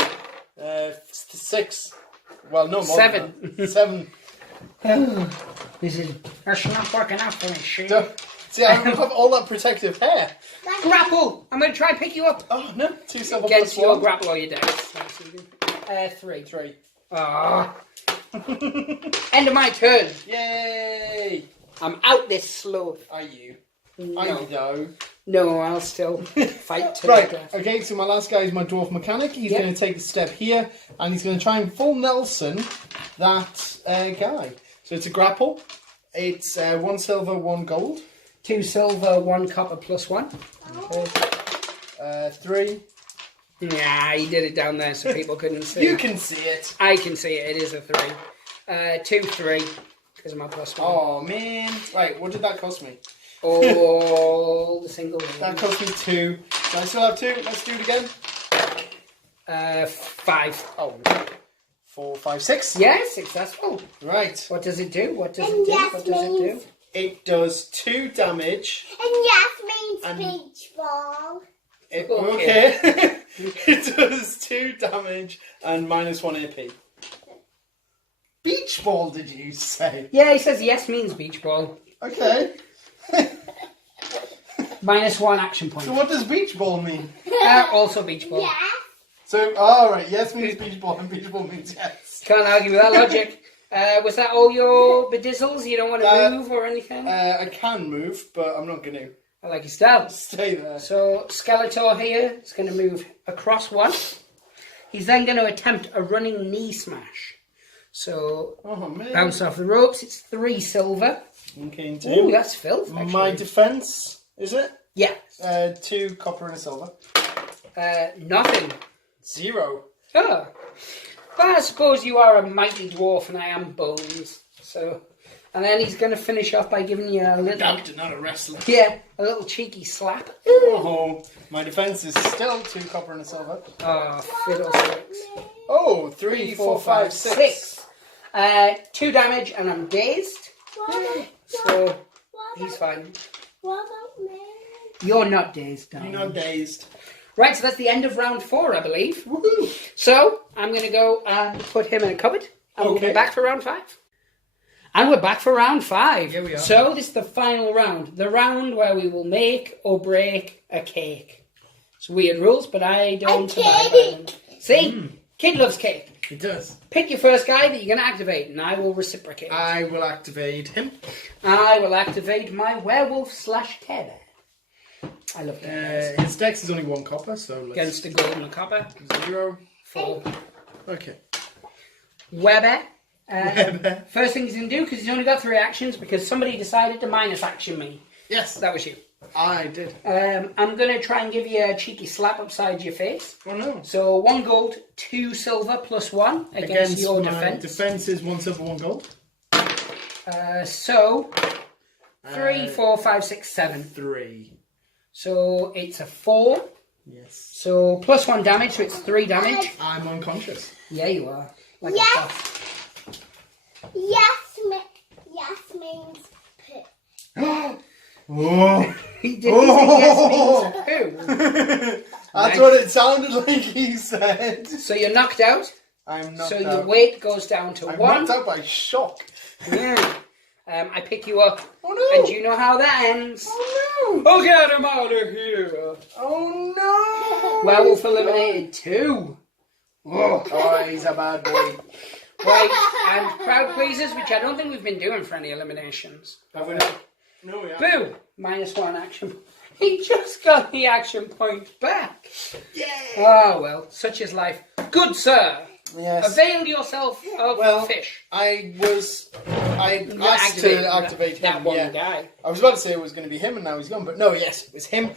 6. Well, no more. 7. Than that. 7. That's not working out for me, shit. See, I don't have all that protective hair. Grapple! I'm going to try and pick you up. Oh no, 2 silver Against plus your 1. grapple or your dex. 3. 3. Ah. End of my turn. Yay! I'm out this sloth. Are you? No. Are you though? No, I'll still fight to Right, the death. okay, so my last guy is my dwarf mechanic. He's Yep. going to take a step here, and he's going to try and full Nelson that guy. So it's a grapple. It's 1 silver, 1 gold. 2 silver, 1 copper plus 1. 3. Nah, he did it down there so people couldn't see. You can see it. I can see it. It is a 3. 2, 3. Because of my plus 1. Oh, man. Right, what did that cost me? All the single That cost me 2. So I still have 2. Let's do it again. 5. Oh. 4, 5, 6. Yeah, successful. Right. What does it do? What does And it do? yes What does it do? means- It does 2 damage. And yes means And- beach ball. Okay. It does 2 damage and minus 1 AP. Beach ball, did you say? Yeah, he says yes means beach ball. Okay. Minus 1 action point. So what does beach ball mean? Also beach ball. Yes. So, alright, yes means beach ball and beach ball means yes. Can't argue with that logic. Was that all your bedizzles? You don't want to move or anything? I can move, but I'm not going to. I like your style. Stay there. So Skeletor here is going to move across 1. He's then going to attempt a running knee smash. So Oh, man. bounce off the ropes. It's 3 silver. Okay, and Ooh, 2. that's filth. Actually. My defense, is it? Yeah. 2 copper and a silver. Nothing. 0. Oh. Well, I suppose you are a mighty dwarf and I am bones. So, and then he's going to finish off by giving you a little, Doctor, not a wrestler. yeah, a little cheeky slap. Oh, my defense is still 2 copper and a silver. Oh, fiddlesticks. Oh, 3, 4, 5, 6. 6. 2 damage and I'm dazed. So he's fine. What about me? You're not dazed, darling. You're not dazed. Right, so that's the end of round 4, I believe. Woohoo! So I'm going to go and put him in a cupboard, and we'll be Okay. back for round 5. And we're back for round 5. Here we are. So this is the final round, the round where we will make or break a cake. It's weird rules, but I don't A abide by them. See, kid loves cake. It does. Pick your first guy that you're going to activate, and I will reciprocate. I will activate him. I will activate my werewolf/care bear. I love care bears. His dex is only 1 copper, so let's... Against a gold and a copper. 0. 4. Okay. Weber. Weber. First thing he's going to do, because he's only got 3 actions, because somebody decided to minus action me. Yes, That was you. I did. I'm going to try and give you a cheeky slap upside your face. Oh no. So 1 gold, 2 silver plus 1 against your my defense. defense is 1 silver, 1 gold. So 3, 4, 5, 6, 7. 3. So it's a 4. Yes. So +1 damage, so it's 3 damage. I'm unconscious. Yeah, you are. Like Yes. a boss. Yes means poo. Oh. He didn't say yes means poo. That's what it sounded like he said. So you're knocked out. I'm knocked So out. your weight goes down to I'm 1. knocked out by shock. Yeah. I pick you up. Oh no! And you know how that ends. Oh no! Oh, get him out of here. Oh no! Werewolf eliminated 2. Oh, he's a bad boy. Right, and crowd pleasers, which I don't think we've been doing for any eliminations. Have we not? No, we haven't. Boo! -1 action. He just got the action point back. Yeah. Oh well, such is life. Good sir, Yes. avail yourself of fish. I You asked to activate that him. one Yeah. guy. I was about to say it was going to be him, and now he's gone. But no, yes, it was him.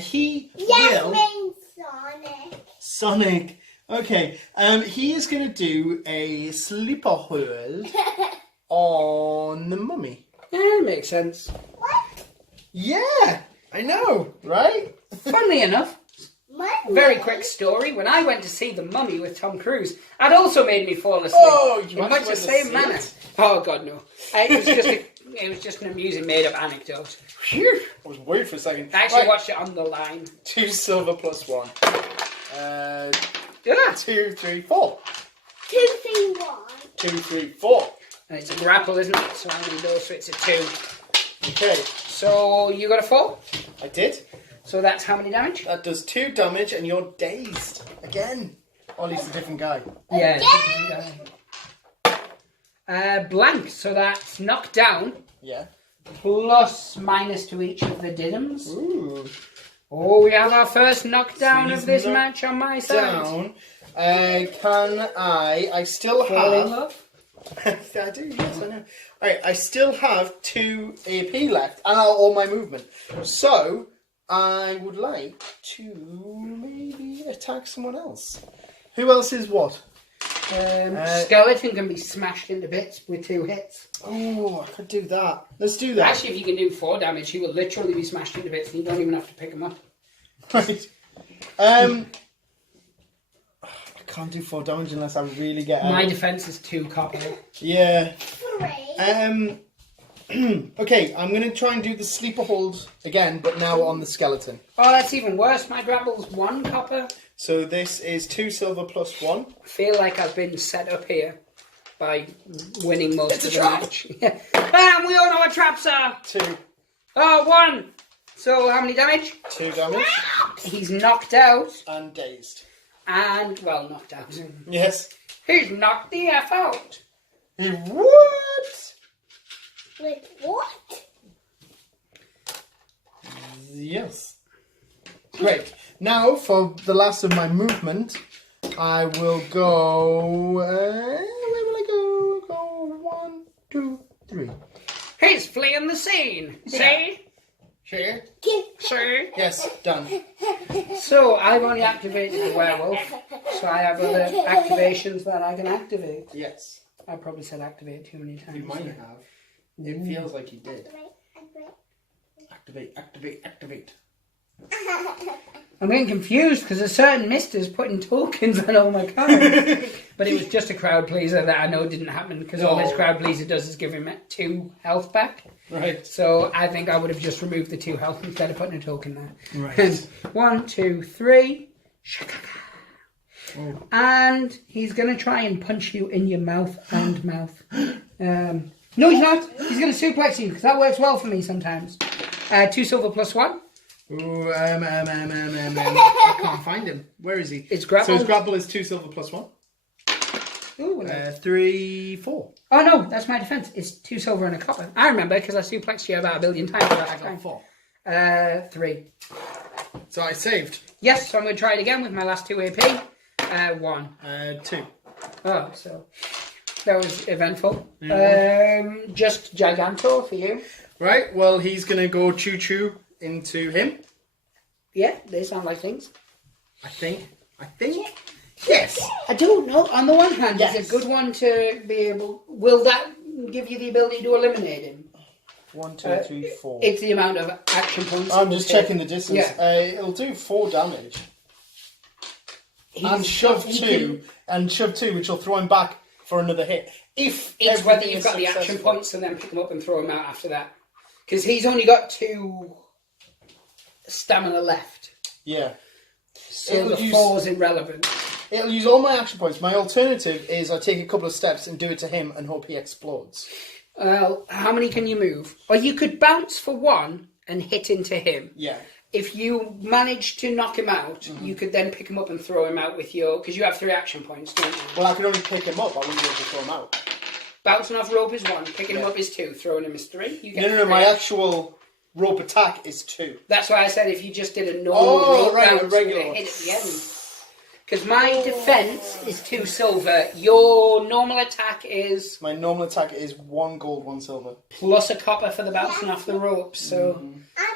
He Yes will. means Sonic. Sonic. Okay. He is going to do a sleeper hold on the mummy. Yeah, makes sense. What? Yeah, I know, right? Funnily enough, very quick story. When I went to see The Mummy with Tom Cruise, that also made me fall asleep. Oh, you in actually much the went to same see manner. it? Oh God, no! It was just an amusing made-up anecdote. Phew. I was worried for a second. I actually Right, watched it on the line. 2 silver plus 1. Yeah, 2, 3, 4. 2, 3, 1. 2, 3, 4. and it's a grapple, isn't it? So I need those, so it's a 2. Okay, So you got a 4. I did. So that's how many damage? That does 2 damage, and you're dazed again. Oh, he's a different guy. Yeah. Blank. So that's knocked down. Yeah. +/- to each of the diddums. Ooh. Oh, we have our first knockdown So of he's this knocked match on my side. Down. Can I still Fall in have... love? I do, yes, I know. Alright, I still have 2 AP left, and all my movement. So, I would like to maybe attack someone else. Who else is what? Skeleton can be smashed into bits with 2 hits. Oh, I could do that. Let's do that. Actually, if you can do 4 damage, he will literally be smashed into bits, and you don't even have to pick him up. Right. I can't do 4 damage unless I really get out. My defense is 2 copper. Yeah. 3. Okay, I'm going to try and do the sleeper hold again, but now on the skeleton. Oh, that's even worse. My grapple's 1 copper. So this is 2 silver plus 1. I feel like I've been set up here by winning most It's of a the trap. match. Bam! We all know what traps are. 2. Oh, 1. So how many damage? 2 damage. He's knocked out. And dazed. And, well, knocked out. Yes. He's knocked the F out. What? Wait, what? Yes. Great. Now, for the last of my movement, I will go... where will I go? Go 1, 2, 3. He's fleeing the scene. See? Sure. See? Yes, done. So, I've only activated the werewolf, so I have other activations that I can activate. Yes. I probably said activate too many times. You might have. It feels like you did. Activate, activate, activate. I'm getting confused because a certain mister's putting tokens on all my cards. But it was just a crowd pleaser that I know didn't happen because all this crowd pleaser does is give him 2 health back. Right. So I think I would have just removed the 2 health instead of putting a token there. Right. 1, 2, 3. Oh. And he's going to try and punch you in your mouth and mouth. No, he's not. He's going to suplex you because that works well for me sometimes. 2 silver plus 1. Ooh, I can't find him. Where is he? It's grapple. So his grapple is 2 silver plus 1. Ooh, 3, 4. oh no, that's my defense. It's 2 silver and a copper. I remember because I suplexed you about 1 billion times. I got 4. 3. So I saved. Yes, so I'm going to try it again with my last 2 AP. 1. 2. Oh, so that was eventful. Mm-hmm. Just Gigantor for you. Right, well, he's going to go choo-choo into him. Yeah, they sound like things. I think. Yes. I don't know. On the one hand, Yes. it's a good one to be able... Will that give you the ability to eliminate him? 1, 2, 3, 4. It's the amount of action points. I'm just checking the distance. Yeah. It'll do 4 damage. And shove 2, which will throw him back for another hit. If it's whether everything you've is got the action successful. points and then pick him up and throw him out after that. Because he's only got 2 stamina left. Yeah. So the 4's irrelevant. It'll use all my action points. My alternative is I take a couple of steps and do it to him and hope he explodes. Well, how many can you move? Or you could bounce for 1 and hit into him. Yeah. If you manage to knock him out, you could then pick him up and throw him out with your... Because you have 3 action points, don't you? Well, I could only pick him up. I wouldn't be able to throw him out. Bouncing off rope is 1, picking him up is 2, throwing him is 3. You get No. 3. My actual rope attack is 2. That's why I said if you just did a normal rope right, a bounce regular with a one. hit at the end. Because my defense is 2 silver. Your normal attack is My normal attack is 1 gold, 1 silver. plus a copper for the bouncing off the rope. So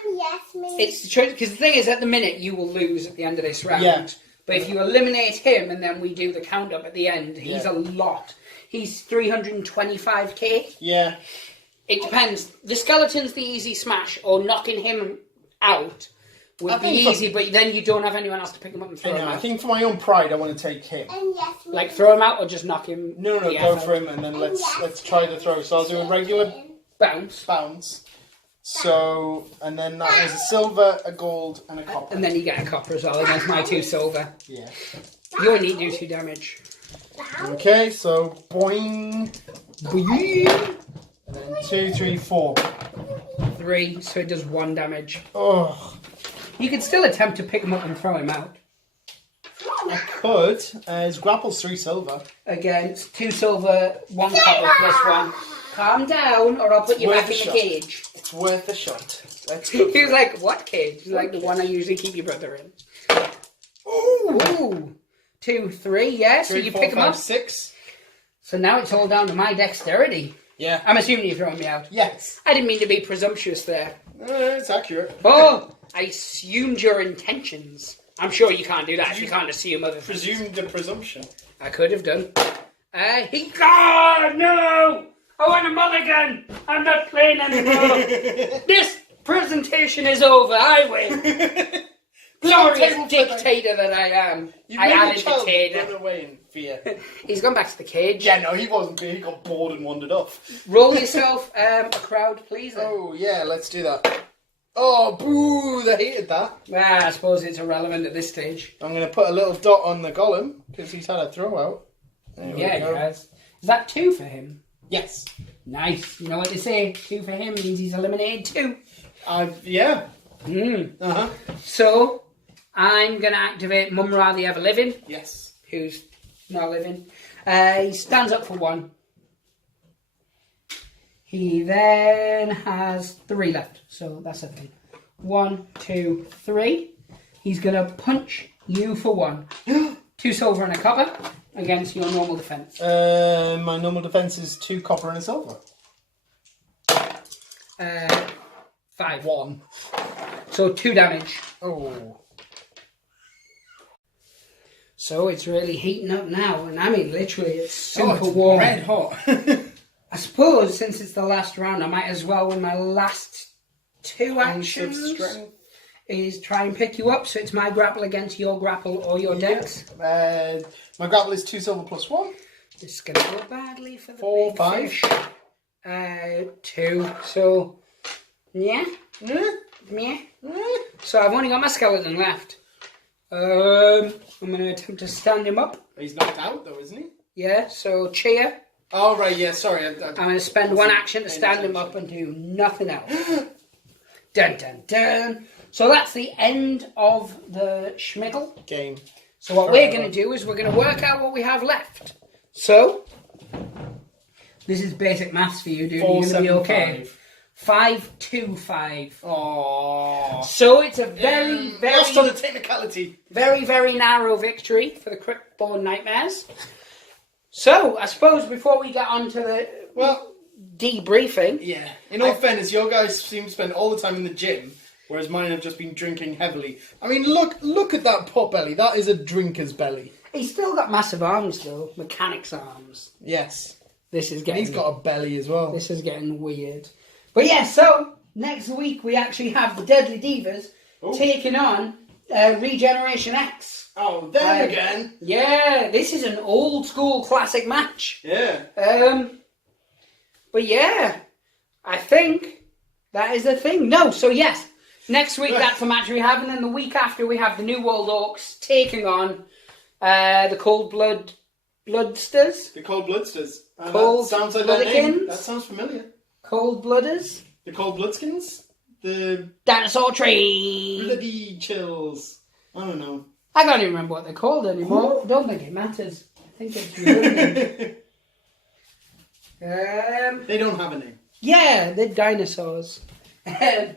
Yes, me. it's the truth. Because the thing is, at the minute, you will lose at the end of this round. Yeah. But if you eliminate him and then we do the count up at the end, he's a lot. He's 325k. Yeah. It depends. The skeleton's the easy smash, or knocking him out would be easy, but then you don't have anyone else to pick him up and throw him I out. think for my own pride, I want to take him. And yes, me. Like throw him out or just knock him? No, the go F for out? him and then let's try the throw. So I'll do a regular Bounce. bounce. So, and then that was a silver, a gold, and a copper. And then you get a copper as well against my 2 silver. Yeah. You only need to do 2 damage. Okay, so boing. Boing. And then 2, 3, 4. 3, so it does 1 damage. Oh, You could still attempt to pick him up and throw him out. I could. His grapple's 3 silver. Against 2 silver, 1 copper plus 1. Calm down, or I'll put you back in the cage. It's worth a shot. Let's go. He was like, what cage? He's like the one I usually keep your brother in. Ooh. 2, 3, yeah, so 3, you 4, pick him 5, up. 6. So now it's all down to my dexterity. Yeah. I'm assuming you're throwing me out. Yes. I didn't mean to be presumptuous there. It's accurate. Oh, I assumed your intentions. I'm sure you can't do that if you can't assume other things. Presumed the presumption. I could have done. God, no! I want a mulligan! I'm not playing anymore. This presentation is over. I win. Glorious dictator that I am. I added dictator. Run away in fear. He's gone back to the cage. Yeah, no, he wasn't. He got bored and wandered off. Roll yourself a crowd pleaser. Oh, yeah, let's do that. Oh, boo, they hated that. I suppose it's irrelevant at this stage. I'm going to put a little dot on the golem, because he's had a throw out. There Yeah, we go. he has. Is that 2 for him? Yes. Nice. You know what they say? 2 for him means he's eliminated 2. Yeah. Uh-huh. So, I'm going to activate Mumra the Ever-Living, Yes. who's not living. He stands up for 1. He then has 3 left, so that's a thing. 1, 2, 3. He's going to punch you for 1. 2 silver and a copper against your normal defense. My normal defense is 2 copper and a silver. 5. 1. So 2 damage. Oh. So it's really heating up now, and I mean literally it's super it's warm. red hot. I suppose since it's the last round, I might as well with my last 2 actions is try and pick you up. So it's my grapple against your grapple or your dex. My grapple is 2 silver plus 1. This is going to go badly for the 4, big 5. fish. 2. So, yeah. So I've only got my skeleton left. I'm going to attempt to stand him up. He's knocked out though, isn't he? Yeah, so cheer. Oh, right, yeah, sorry. I'm going to spend 1 action to stand him up and do nothing else. Dun, dun, dun. So that's the end of the schmiggle. Game. So what we're going to do is we're going to work out what we have left. So, this is basic maths for you, dude. You're going to be okay. 5, 2, 5. Aww. So it's a very, Lost on the technicality. very, very narrow victory for the Cryptborn Nightmares. So, I suppose before we get on to the debriefing. Yeah. In all fairness, your guys seem to spend all the time in the gym, whereas mine have just been drinking heavily. I mean, look at that pot belly. That is a drinker's belly. He's still got massive arms, though. Mechanic's arms. Yes. This is getting... He's got a belly as well. This is getting weird. But yeah, so next week we actually have the Deadly Divas taking on Regeneration X. Oh, them again. Yeah, this is an old school classic match. Yeah. But yeah, I think that is the thing. No, so yes, next week that's the match we have, and then the week after we have the New World Orcs taking on the Cold Bloodsters. The Cold Bloodsters. Cold that sounds like that name. Bloodikins? That sounds familiar. Cold Blooders. The Cold Bloodskins? The Dinosaur Tree. Bloody Chills. I don't know. I can't even remember what they're called anymore. I don't think it matters. I think it's redundant. They don't have a name. Yeah, they're dinosaurs. Yeah.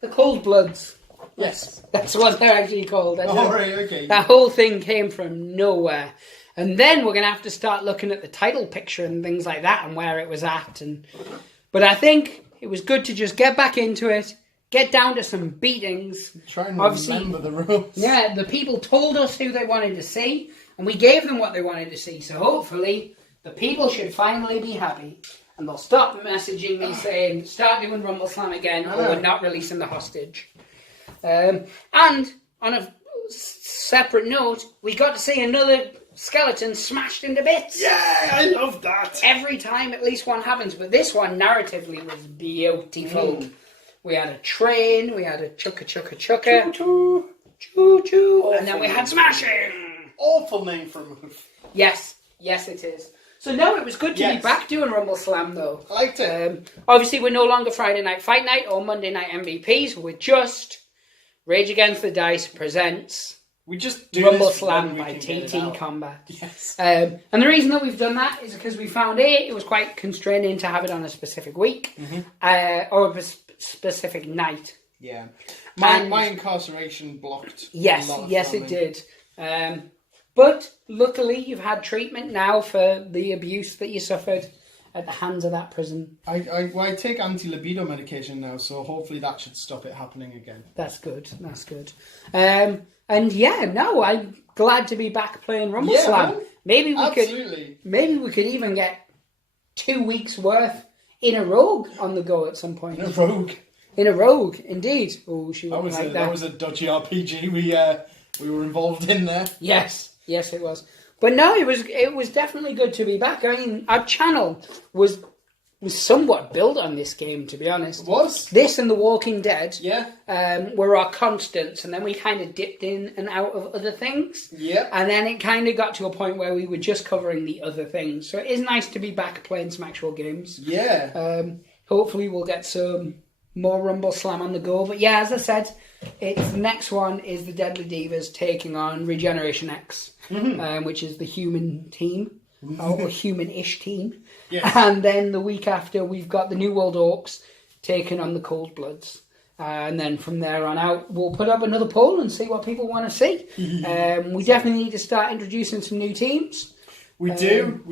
The Cold Bloods. Yes. That's what they're actually called. Oh, right, okay. That whole thing came from nowhere. And then we're going to have to start looking at the title picture and things like that and where it was at. But I think it was good to just get back into it, get down to some beatings. Try and remember the rules. Yeah, the people told us who they wanted to see, and we gave them what they wanted to see. So hopefully the people should finally be happy. And they'll stop messaging me saying, start doing Rumbleslam again, or we're not releasing the hostage. And on a separate note, we got to see another skeleton smashed into bits. Yeah, I love that. Every time at least one happens, but this one narratively was beautiful. We had a train, we had a chugga. Choo-choo. Choo-choo. And then we had smashing. Awful name for a move. Yes, it is. So no, it was good to be back doing Rumbleslam though. I liked it. Obviously we're no longer Friday Night Fight Night or Monday Night MVPs. We're just Rage Against the Dice presents We just do Rumbleslam by TTcombat. Yes. And the reason that we've done that is because we found it was quite constraining to have it on a specific week or a specific night. Yeah. My incarceration blocked. Yes, it did. But luckily you've had treatment now for the abuse that you suffered at the hands of that prison. I take anti-libido medication now, so hopefully that should stop it happening again. That's good. And yeah, no, I'm glad to be back playing Rumbleslam. Yeah, maybe we could even get 2 weeks worth in a rogue on the go at some point. In a rogue, indeed. Oh, she wouldn't like that. That was a dodgy RPG we were involved in there. Yes, it was. But no, it was definitely good to be back. I mean, our channel was somewhat built on this game, to be honest. It was? This and The Walking Dead Yeah. were our constants, and then we kind of dipped in and out of other things. Yeah. And then it kind of got to a point where we were just covering the other things. So it is nice to be back playing some actual games. Yeah. Hopefully we'll get some more Rumbleslam on the go. But yeah, as I said, the next one is the Deadly Divas taking on Regeneration X, which is the human team, or human-ish team. Yes. And then the week after, we've got the New World Orcs taking on the Cold Bloods. And then from there on out, we'll put up another poll and see what people want to see. We definitely need to start introducing some new teams. We do.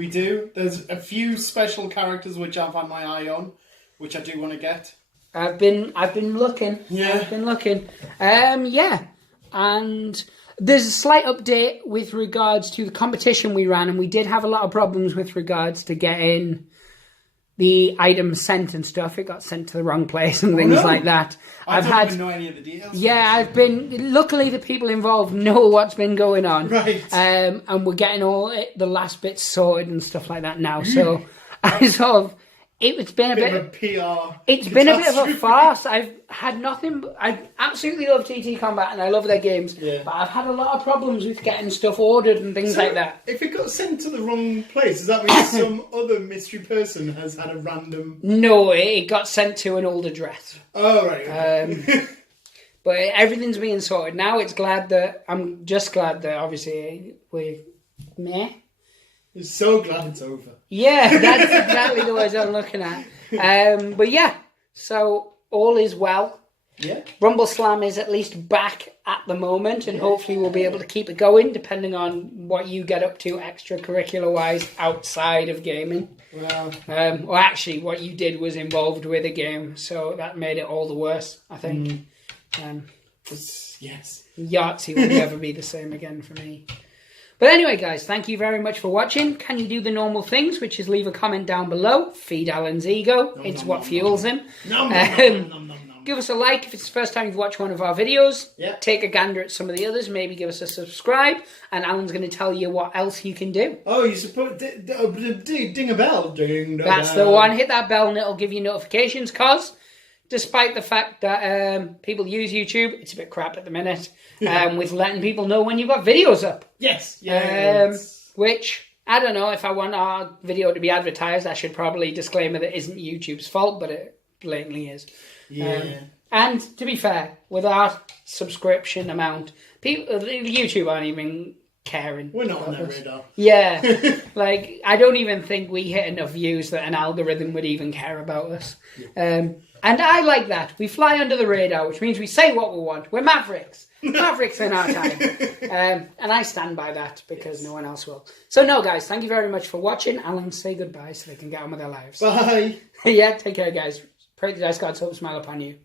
There's a few special characters which I've had my eye on, which I do want to get. I've been looking. Yeah. I've been looking. And there's a slight update with regards to the competition we ran, and we did have a lot of problems with regards to getting the items sent and stuff. It got sent to the wrong place and things like that. I don't even know any of the details. Yeah, luckily the people involved know what's been going on. Right. And we're getting the last bits sorted and stuff like that now. So I sort of... It's been a bit of a PR. It's been a bit of a farce. I've had nothing. I absolutely love TTcombat and I love their games. Yeah. But I've had a lot of problems with getting stuff ordered and things like that. If it got sent to the wrong place, does that mean some other mystery person has had a random? No, it got sent to an old address. Oh right. Okay. But everything's being sorted now. I'm just glad that obviously we're meh. I'm so glad it's over. Yeah, that's exactly the words I'm looking at. But yeah, so all is well. Yeah. Rumbleslam is at least back at the moment, and hopefully we'll be able to keep it going, depending on what you get up to extracurricular-wise outside of gaming. Well, or actually, what you did was involved with a game, so that made it all the worse, I think. yes. Yahtzee will never be the same again for me. But anyway, guys, thank you very much for watching. Can you do the normal things, which is leave a comment down below, feed Alan's ego, it's what fuels him. Give us a like if it's the first time you've watched one of our videos. Yeah. Take a gander at some of the others, maybe give us a subscribe, and Alan's going to tell you what else you can do. Oh, you suppose ding a bell. Ding. That's the one. Hit that bell and it'll give you notifications, cause despite the fact that people use YouTube, it's a bit crap at the minute with letting people know when you've got videos up. Yes. Yes. Which, I don't know, if I want our video to be advertised, I should probably disclaim that it isn't YouTube's fault, but it blatantly is. Yeah. And to be fair, with our subscription amount, people, YouTube aren't even caring. We're not on their radar. Yeah. Like, I don't even think we hit enough views that an algorithm would even care about us. Yeah. And I like that. We fly under the radar, which means we say what we want. We're mavericks. Mavericks in our time. And I stand by that because no one else will. So no, guys, thank you very much for watching. Alan, say goodbye so they can get on with their lives. Bye. Yeah, take care, guys. Pray the dice gods hope smile upon you.